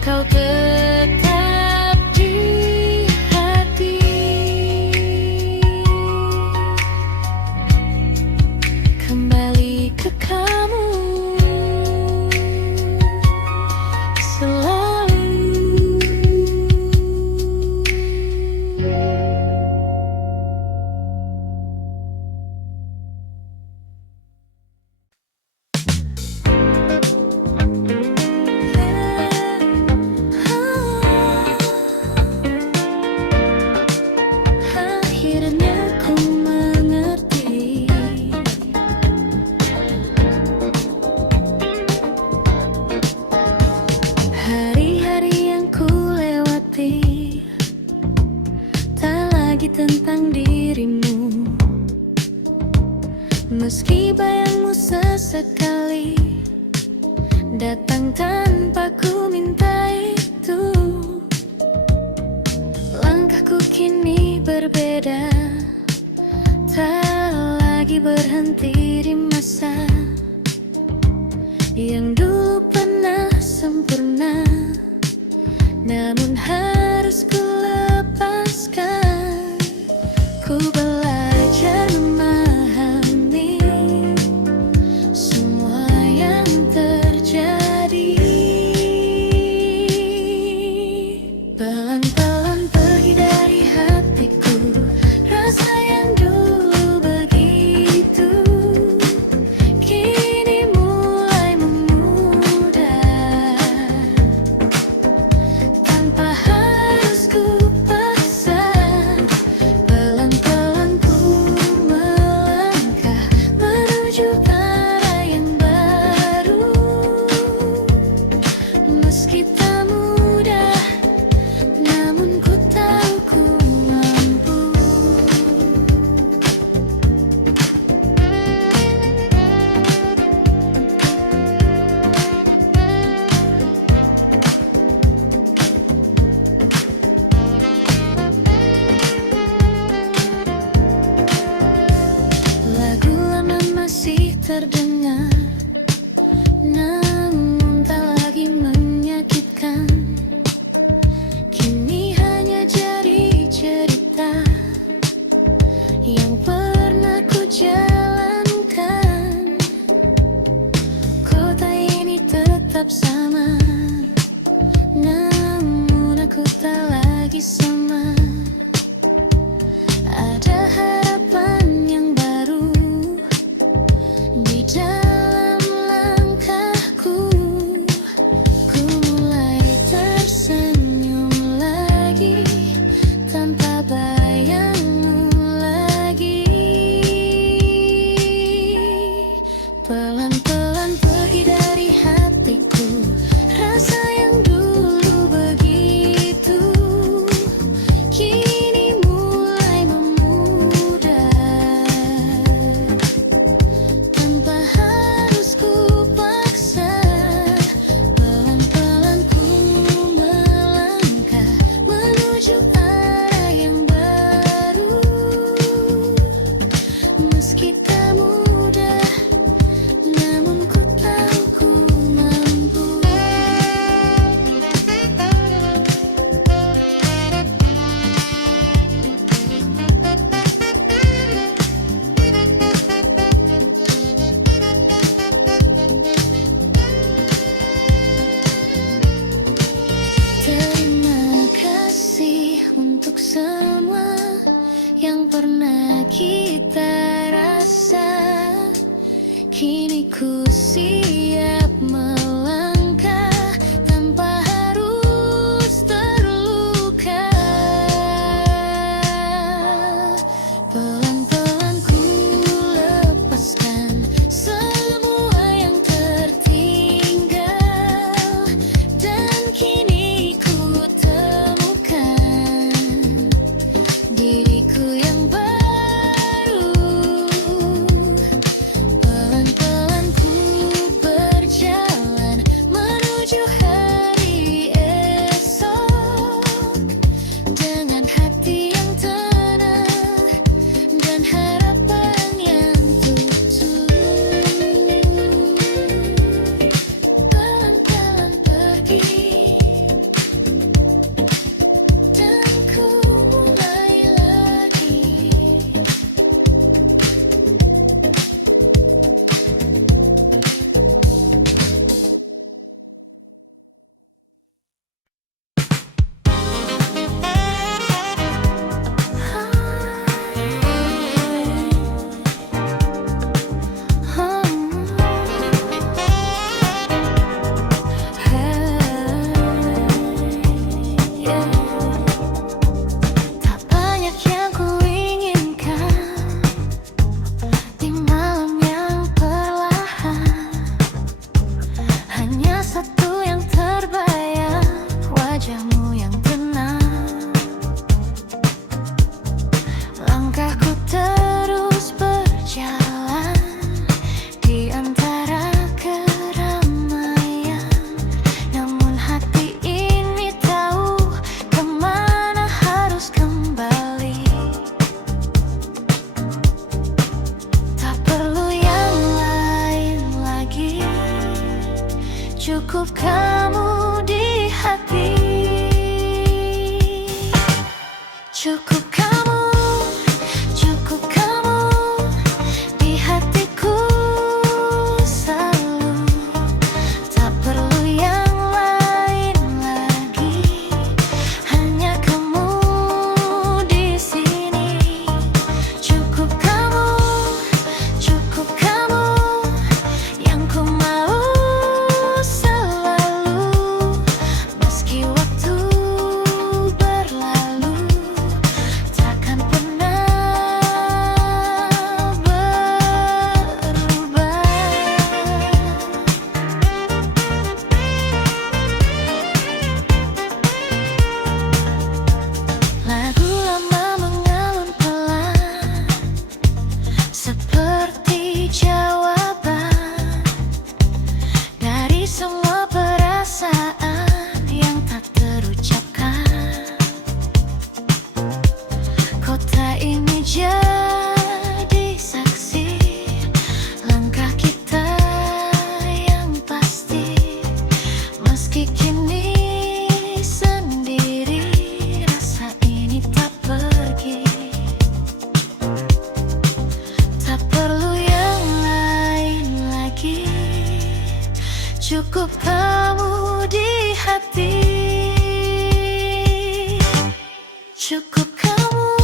kau tetap di hati. Kembali ke kamu selalu. Akhirnya ku mengerti, hari-hari yang ku lewati tak lagi tentang dirimu. Meski bayangmu sesekali datang tanpa ku minta itu, langkahku kini berbeda, tak lagi berhenti di masa yang dulu pernah sempurna, namun harus ku lepaskan. untuk semua yang pernah kita rasa. Kini ku siap melangkah tanpa harus terluka. Pelan-pelan ku lepaskan semua yang tertinggal, dan kini ku temukan diriku yang baru. Pelan-pelan ku berjalan menuju hari esok, dengan hati yang tenang dan harapan yang tulus. Pelan-pelan pergi, dan ku mulai lagi. Tak banyak yang ku inginkan di malam yang perlahan, hanya satu yang terbayang, wajahmu yang tenang. Langkahku terus berjalan di antara keramaian, namun hati ini tahu kemana harus kembali. Tak perlu yang lain lagi, cukup kamu di hati. Cukup kamu di hatiku selalu. Tak perlu yang lain lagi, hanya kamu di sini. Cukup kamu yang ku mau selalu, meski waktu berlalu. Takkan pernah berubah. Lagu lama mengalun pelan, seperti jawaban dari semua perasaan yang tak terucapkan. Kota ini jadi saksi langkah kita yang pasti, meski kini sendiri, rasa ini tak pergi. Tak perlu yang lain lagi, cukup kamu di hati. Cukup kamu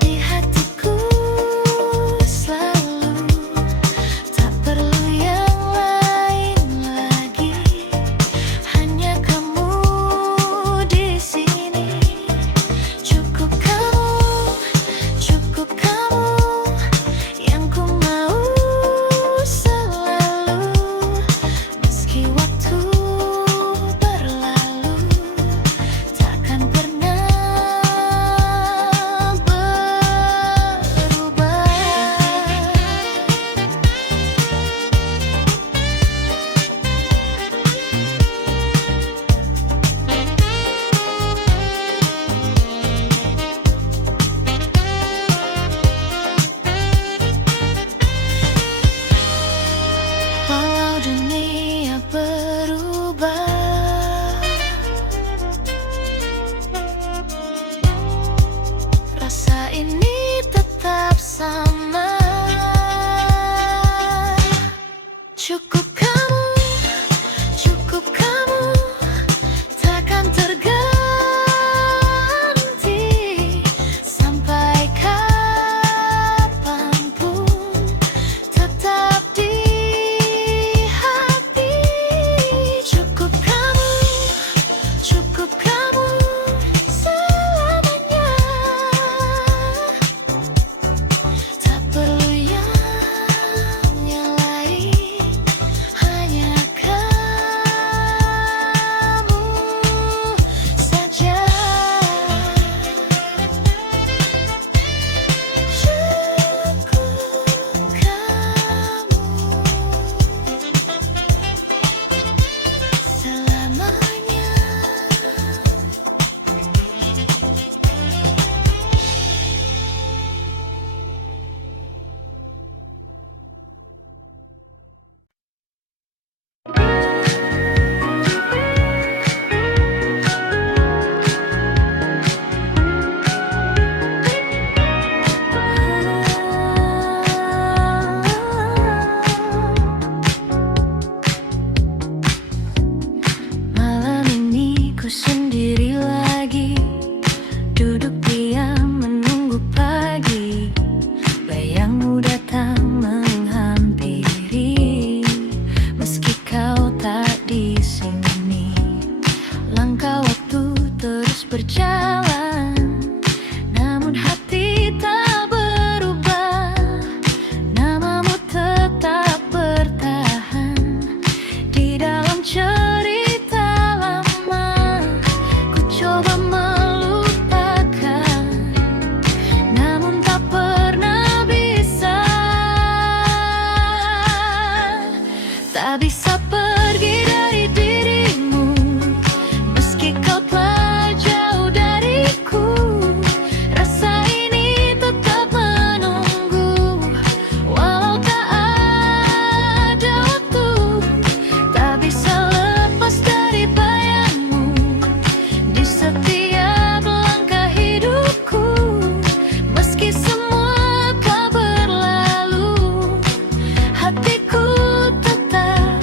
di hatiku selalu. Tak perlu yang lain lagi, hanya kamu di sini. Cukup kamu yang ku mau selalu, meski waktu berlalu. lagi, duduk diam menunggu pagi. Bayangmu datang menghampiri, meski kau tak di sini. Langkah waktu terus berjalan, namun hati tak berubah. Namamu tetap bertahan di dalam cerita lama. Ku coba melupakan, namun tak pernah bisa. Tak bisa pergi dari dirimu, meski kau telah jauh dariku. Rasa ini tetap menunggu, walau tak ada waktu. Tak bisa lepas dari bayangmu di setiap langkah hidupku. Meski semua telah berlalu, hatiku tetap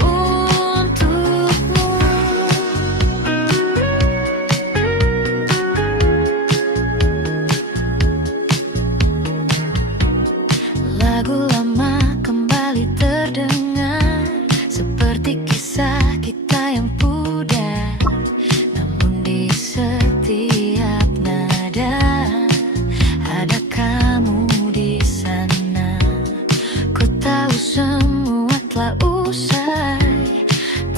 untukmu. Lagu lama kembali terdengar, seperti kisah kita yang pudar. Namun di setiap nada ada kamu di sana. Ku tahu semua telah usai,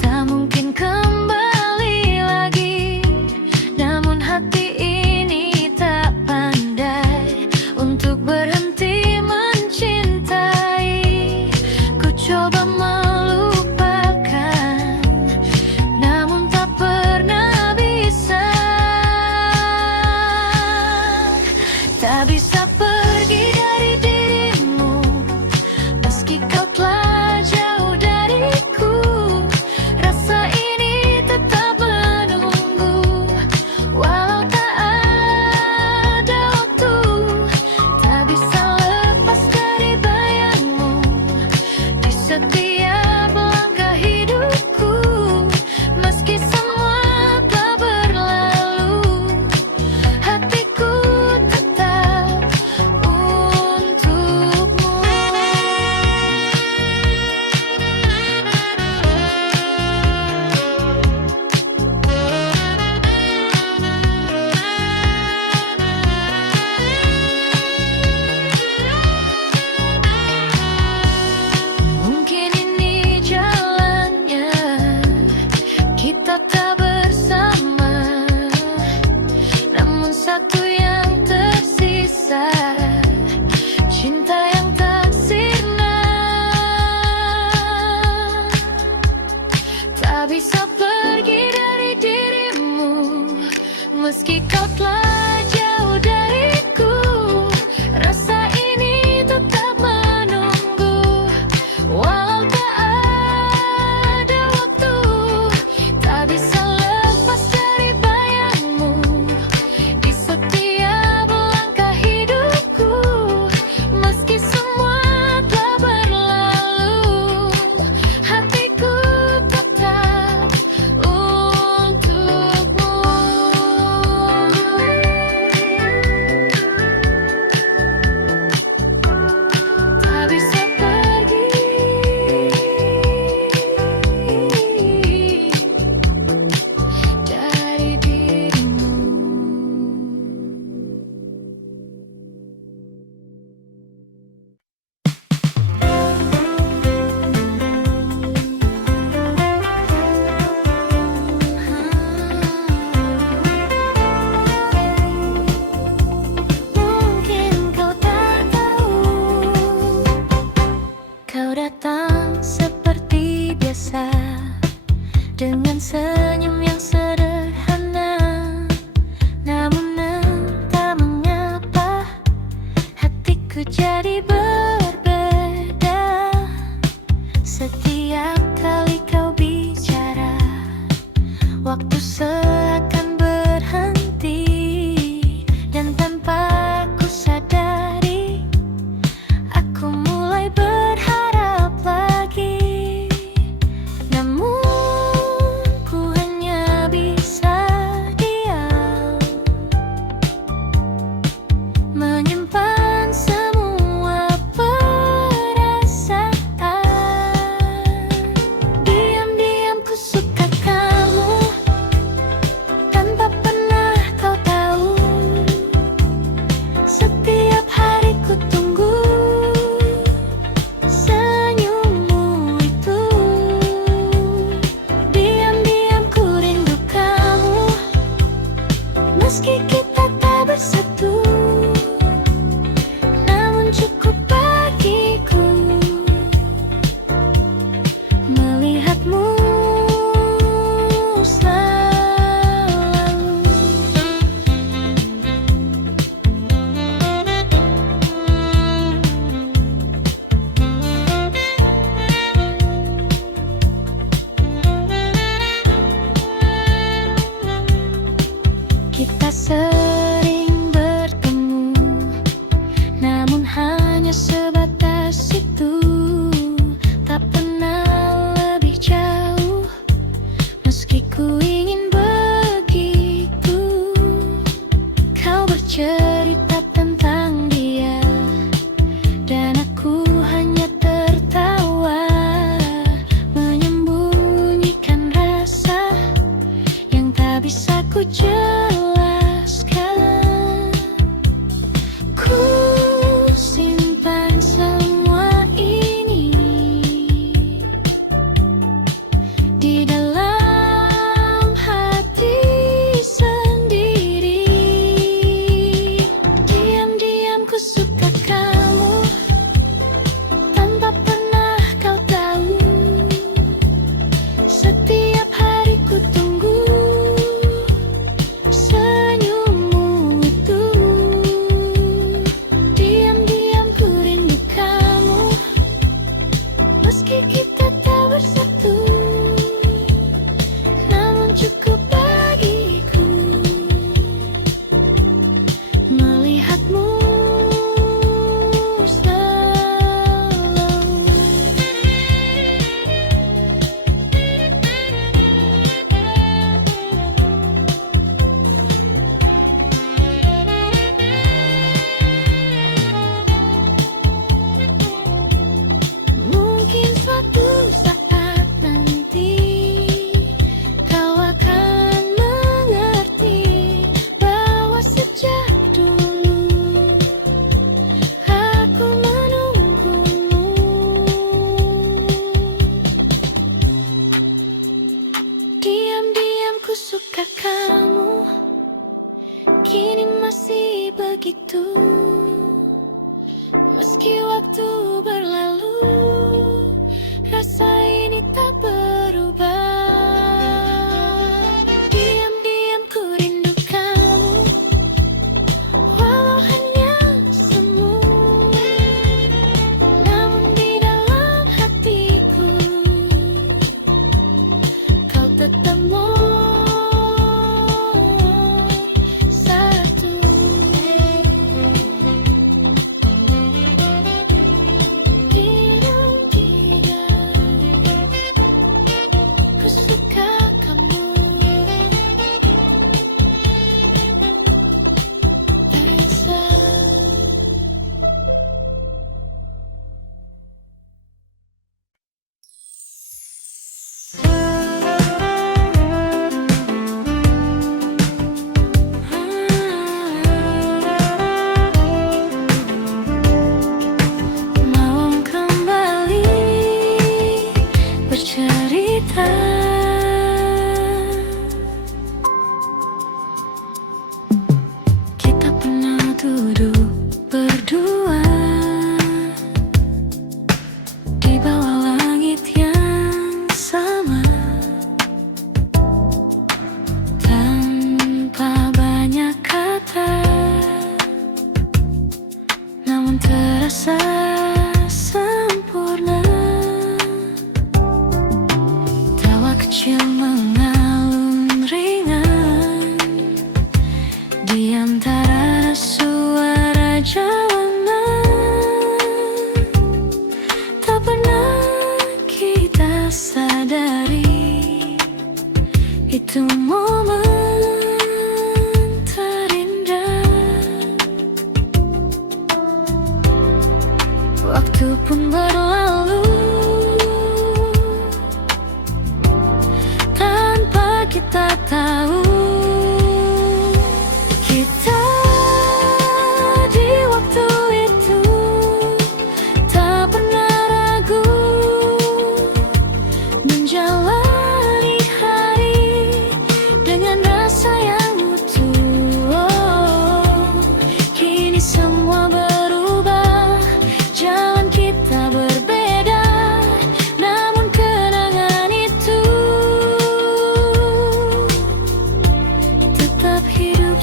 tak mungkin kembali lagi. Namun hati ini tak pandai untuk berhenti mencintai. Ku coba melupakan, namun tak pernah bisa. Tak bisa pergi dari dirimu, meski kau telah jauh dariku. Rasa ini tetap menunggu, walau tak ada waktu. Tak bisa lepas dari bayangmu di setiap langkah hidupku. Meski semua telah berlalu, hatiku tetap untukmu. Mungkin ini jalannya, kita tak bersama. Namun satu yang tersisa, cinta yang tak sirna. Tak bisa pergi dari dirimu, meski kau telah jauh dariku. Rasa ini tetap menunggu, walau tak ada waktu. Tak bisa lepas dari bayangmu di setiap langkah hidupku. Meski semua telah berlalu, hatiku tetap untukmu. Meski kita tak bersatu, namun cukup bagiku melihatmu selalu. Kita sering bertemu, namun hanya sebatas itu. Tak pernah lebih jauh, meski ku ingin begitu. Kau bercerita tentang dia, dan aku hanya tertawa, menyembunyikan rasa yang tak bisa ku jelaskan. Ku simpan semua ini di dalam hati sendiri. Diam-diam ku suka kamu, tanpa pernah kau tahu. Setiap hari ku tunggu senyummu itu. Diam-diam ku rindu kamu, meski kita tak bersatu, namun cukup bagiku melihatmu selalu. Mungkin suatu saat nanti kau akan mengerti bahwa sejak dulu aku menunggumu. Diam-diam ku suka kamu, kini masih begitu. Meski waktu berlalu, rasa ini tak berubah. Diam-diam ku rindu kamu, walau hanya semu, namun di dalam hatiku kau tetap satu.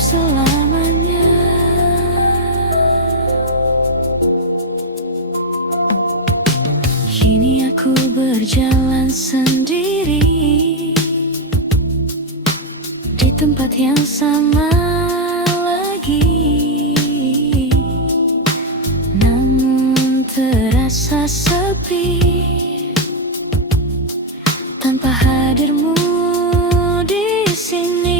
selamanya. Kini aku berjalan sendiri di tempat yang sama lagi, namun terasa sepi tanpa hadirmu di sini.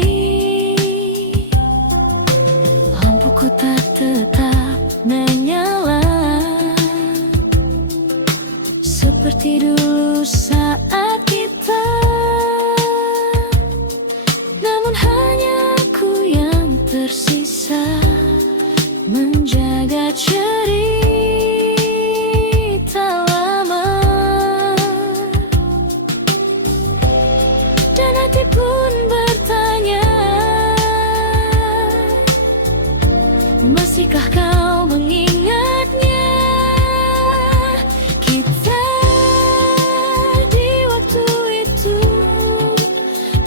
Lampuku tak tetap menyala seperti dulu saat kita, namun hanya aku yang tersisa menjaga cerita lama. Dan hati pun bertanya, masihkah kau mengingatnya? Kita di waktu itu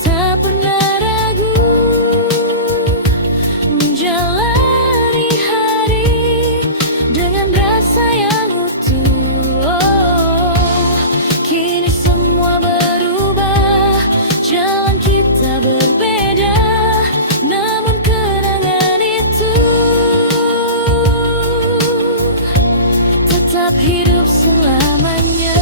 tak pernah ragu menjalani hari dengan rasa yang utuh. Oh, kini semua berubah, jalan kita berbeda, namun kenangan itu tetap hidup selamanya.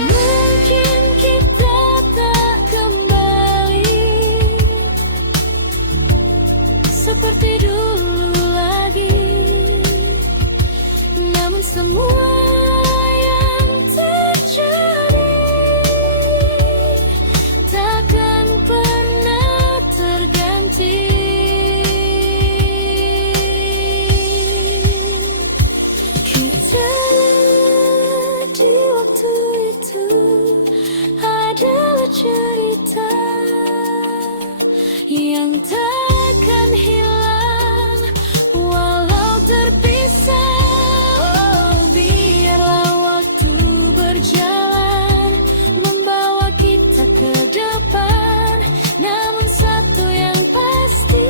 Mungkin kita tak kembali seperti dulu lagi, namun semua yang terjadi takkan pernah terganti. Kita di waktu itu adalah cerita yang takkan hilang walau terpisah. Oh, biarlah waktu berjalan membawa kita ke depan, namun satu yang pasti,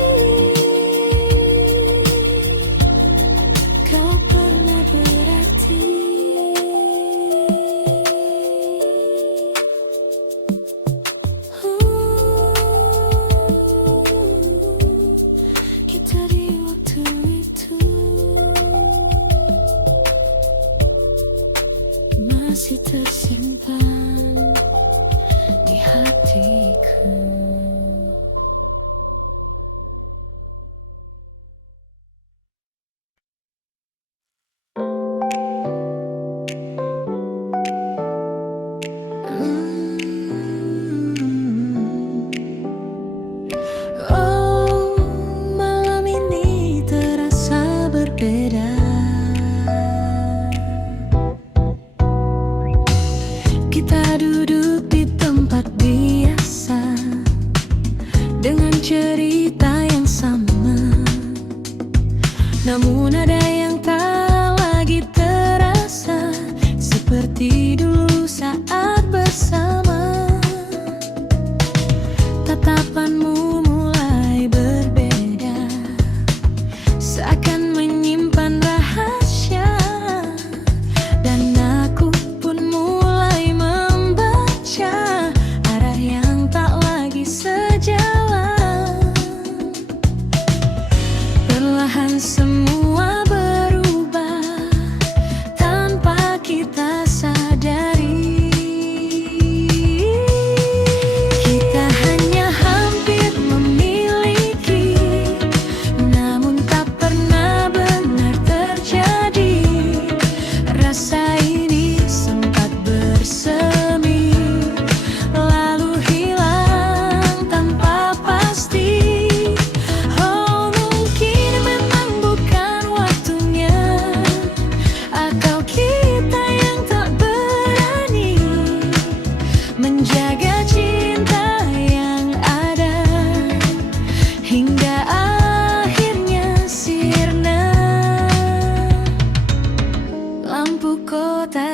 kau pernah berarti. Kita di waktu itu masih tersimpan di hatiku. Oh, malam ini terasa berbeda. Kita duduk di tempat biasa dengan cerita yang sama, namun ada yang tak lagi terasa seperti dulu saat bersama. Tatapanmu mulai berbeda, seakan menyimpan rahasia, dan aku pun mulai membaca arah yang tak lagi sejalan. Perlahan semua berubah tanpa kita sadari. Kita hanya hampir memiliki, namun tak pernah benar terjadi. Rasa ini sempat bersemi, lalu hilang tanpa pasti. Oh, mungkin memang bukan waktunya, atau kita yang tak benar.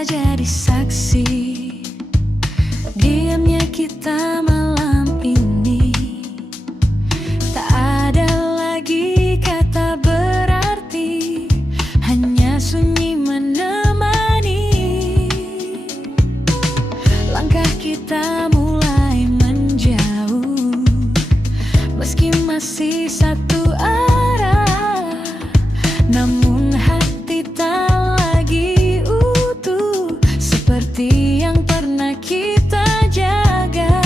jadi saksi diamnya kita malam ini. Tak ada lagi kata berarti, hanya sunyi menemani. Langkah kita mulai menjauh, meski masih satu arah, namun hati tak lagi utuh seperti yang pernah kita jaga.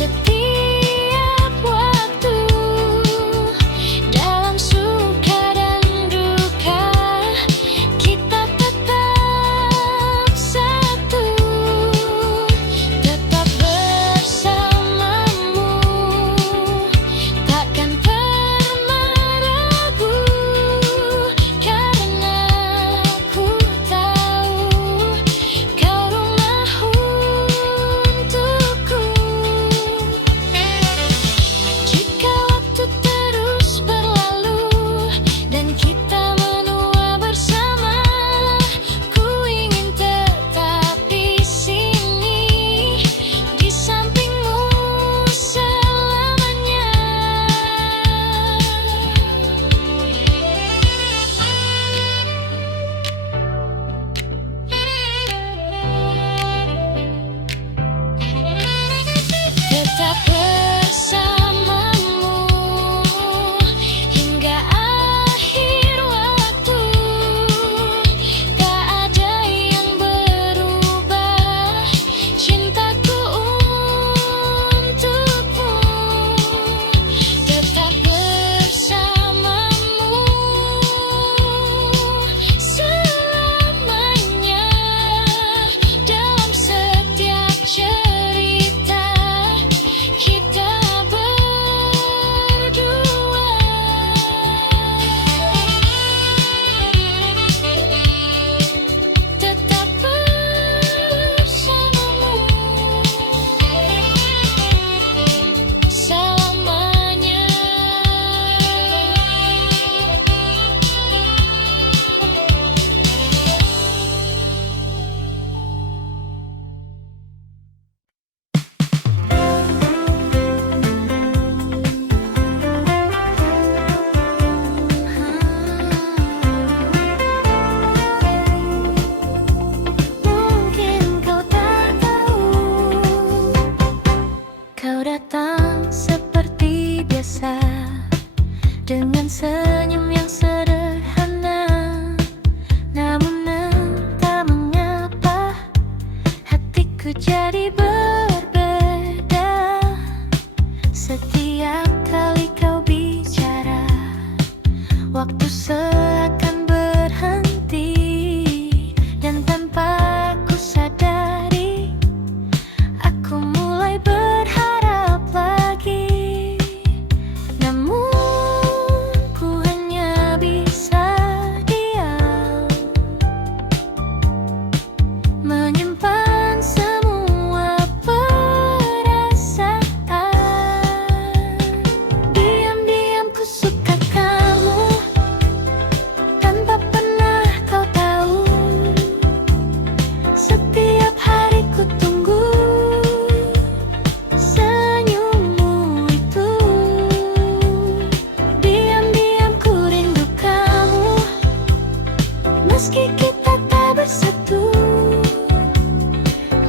setiap waktu, dalam suka dan duka, kita tetap satu, tetap bersamamu, takkan pernah ragu, karena ku tahu kau rumah untukku. Jika waktu terus berlalu dan kita menua bersama, ku ingin tetap di sini, di sampingmu selamanya. Tetap bersamamu hingga akhir waktu, tak ada yang berubah, cintaku untukmu. Tetap bersamamu selamanya, dalam setiap cerita kita berdua. Tetap bersamamu selamanya. Mungkin kau tak tahu, kau datang seperti biasa, dengan senyum yang sederhana, namun entah mengapa hatiku jadi berbeda. Setiap kali kau bicara, waktu seakan berhenti, dan tanpa ku sadari, aku mulai berharap lagi. Namun ku hanya bisa diam, menyimpan semua perasaan. Diam-diam ku suka kamu, tanpa pernah kau tahu. Setiap hari ku tunggu senyummu itu. Diam-diam ku rindu kamu, meski kita tak bersatu,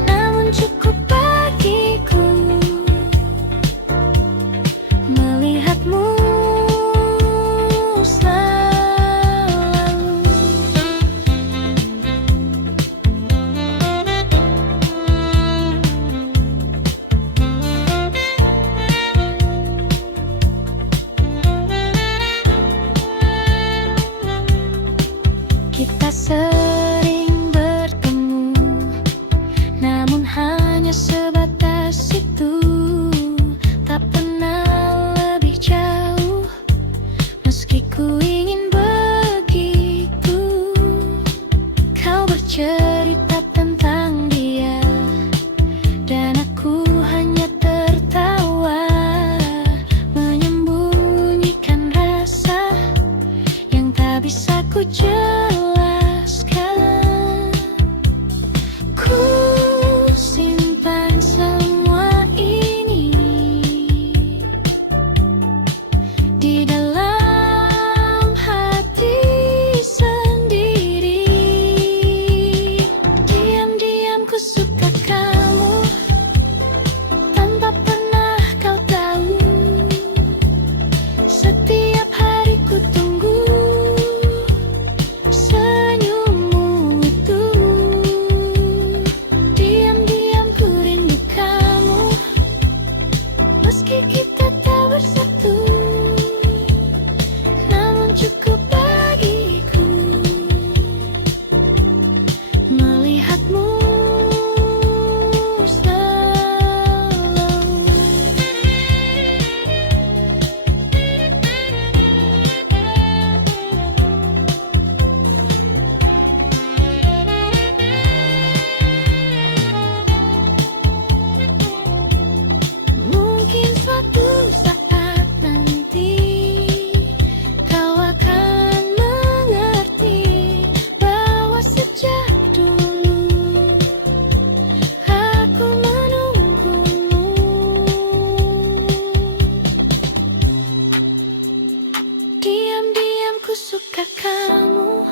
namun cukup bagiku melihatmu selalu. Kita sering bertemu, namun hanya sebatas itu, tak pernah lebih jauh, meski ku ingin begitu. Kau bercerita tentang dia, dan aku hanya tertawa, menyembunyikan rasa yang tak bisa ku jelaskan. Ku simpan semua ini di dalam Meski kita tak bersatu, namun cukup bagiku melihatmu selalu. Mungkin suatu saat nanti kau akan mengerti bahwa sejak dulu aku menunggumu. Diam-diam ku suka kamu,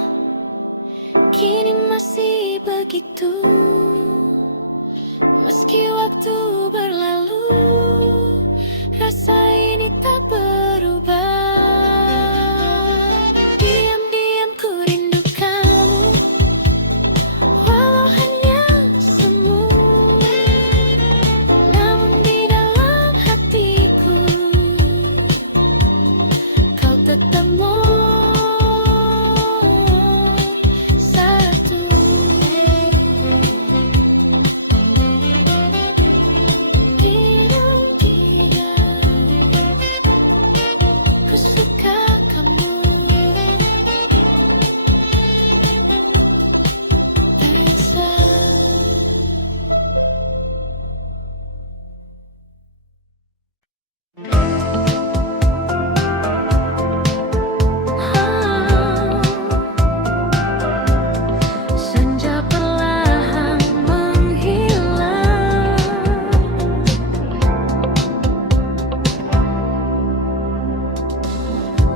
kini masih begitu. Meski waktu berlalu, rasa ini tak berubah. Diam-diam ku rindu kamu, walau hanya semu. Namun di dalam hatiku, kau tetap satu. Ku suka kamu, Raisa. Senja perlahan menghilang,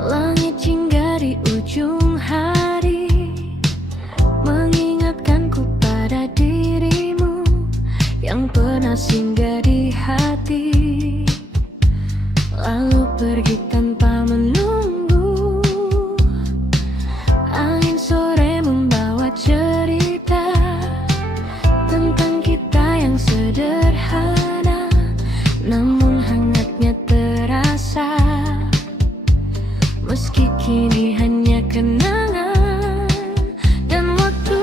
langit hingga di ujung hari mengingatkanku pada dirimu yang pernah singgah di hati, lalu pergi tanpa menunggu. Angin sore membawa cerita tentang kita yang sederhana, namun hangatnya terasa. Meski kini hanya kenangan, dan waktu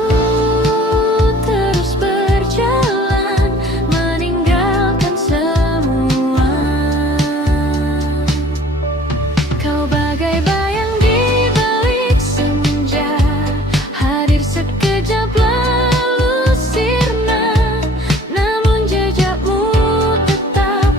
terus berjalan meninggalkan semua. Kau bagai bayang di balik senja, hadir sekejap lalu sirna, namun jejakmu tetap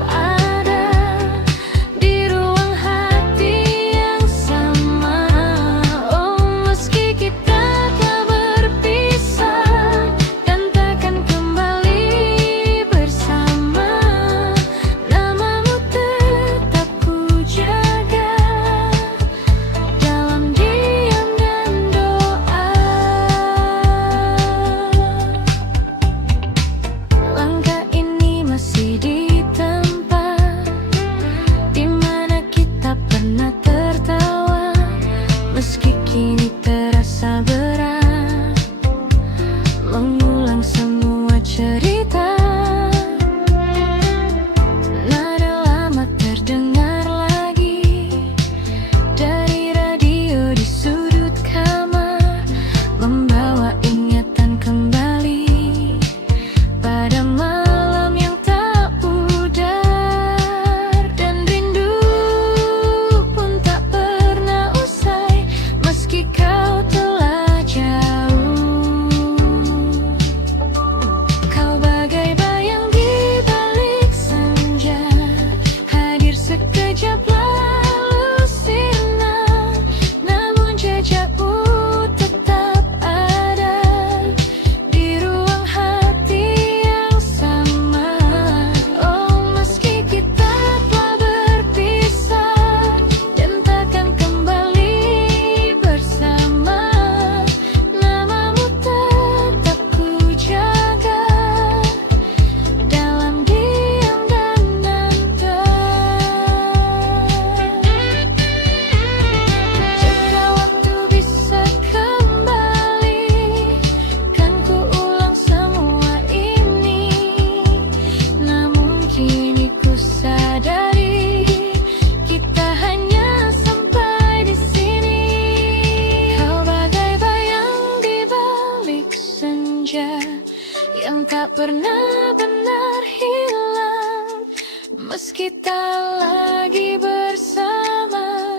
kita lagi bersama,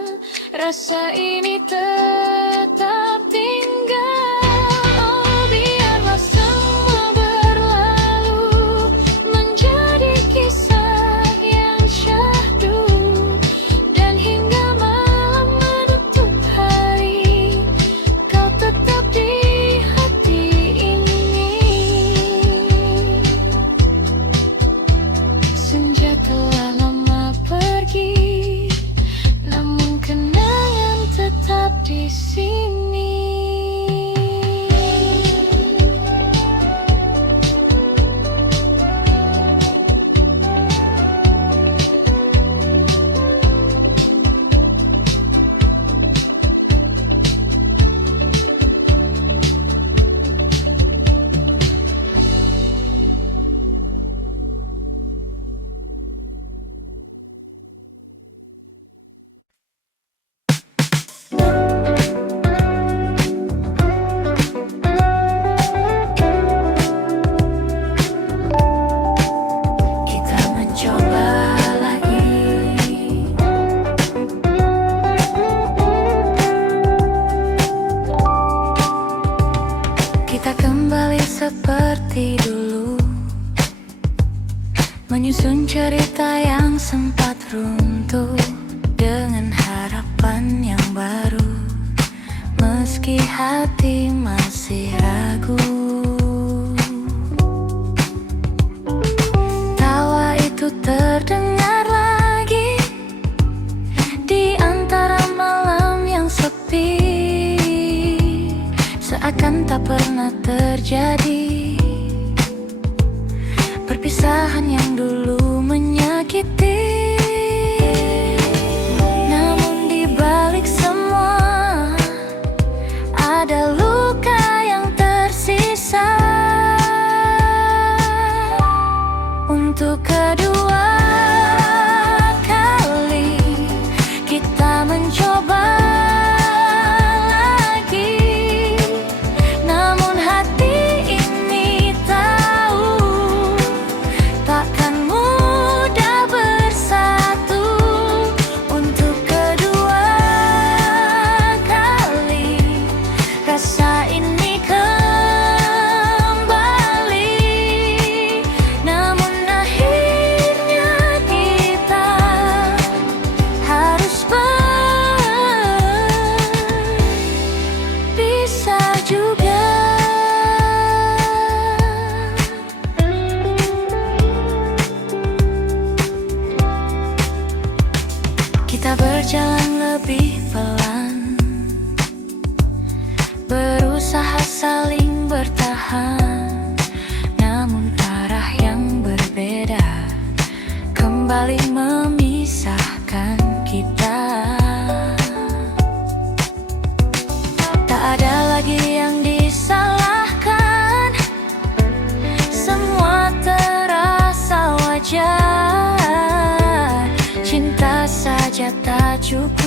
rasa ini tetap tinggal. Oh, biarlah semua berlalu menjadi kisah yang syahdu, dan hingga malam menutup hari, kau tetap di hati ini. Senja telah lama pergi, namun kenangan tetap di sini. Kita mencoba lagi, kita kembali seperti dulu, menyusun cerita yang sempat runtuh dengan harapan yang baru, meski hati masih ragu. Tawa itu terdengar lagi di antara malam yang sepi, seakan tak pernah terjadi perpisahan yang dulu menyakiti. Namun di balik semua ada luka yang tersisa. Untuk kedua kali kita mencoba lagi, namun hati ini tahu takkan mudah bersatu. Untuk kedua kali rasa ini kembali, namun akhirnya kita harus berpisah juga. Kita berjalan lebih pelan, berusaha saling bertahan, namun arah yang berbeda kembali memisahkan kita. Tak ada lagi yang disalahkan, semua terasa wajar. Cinta saja tak cukup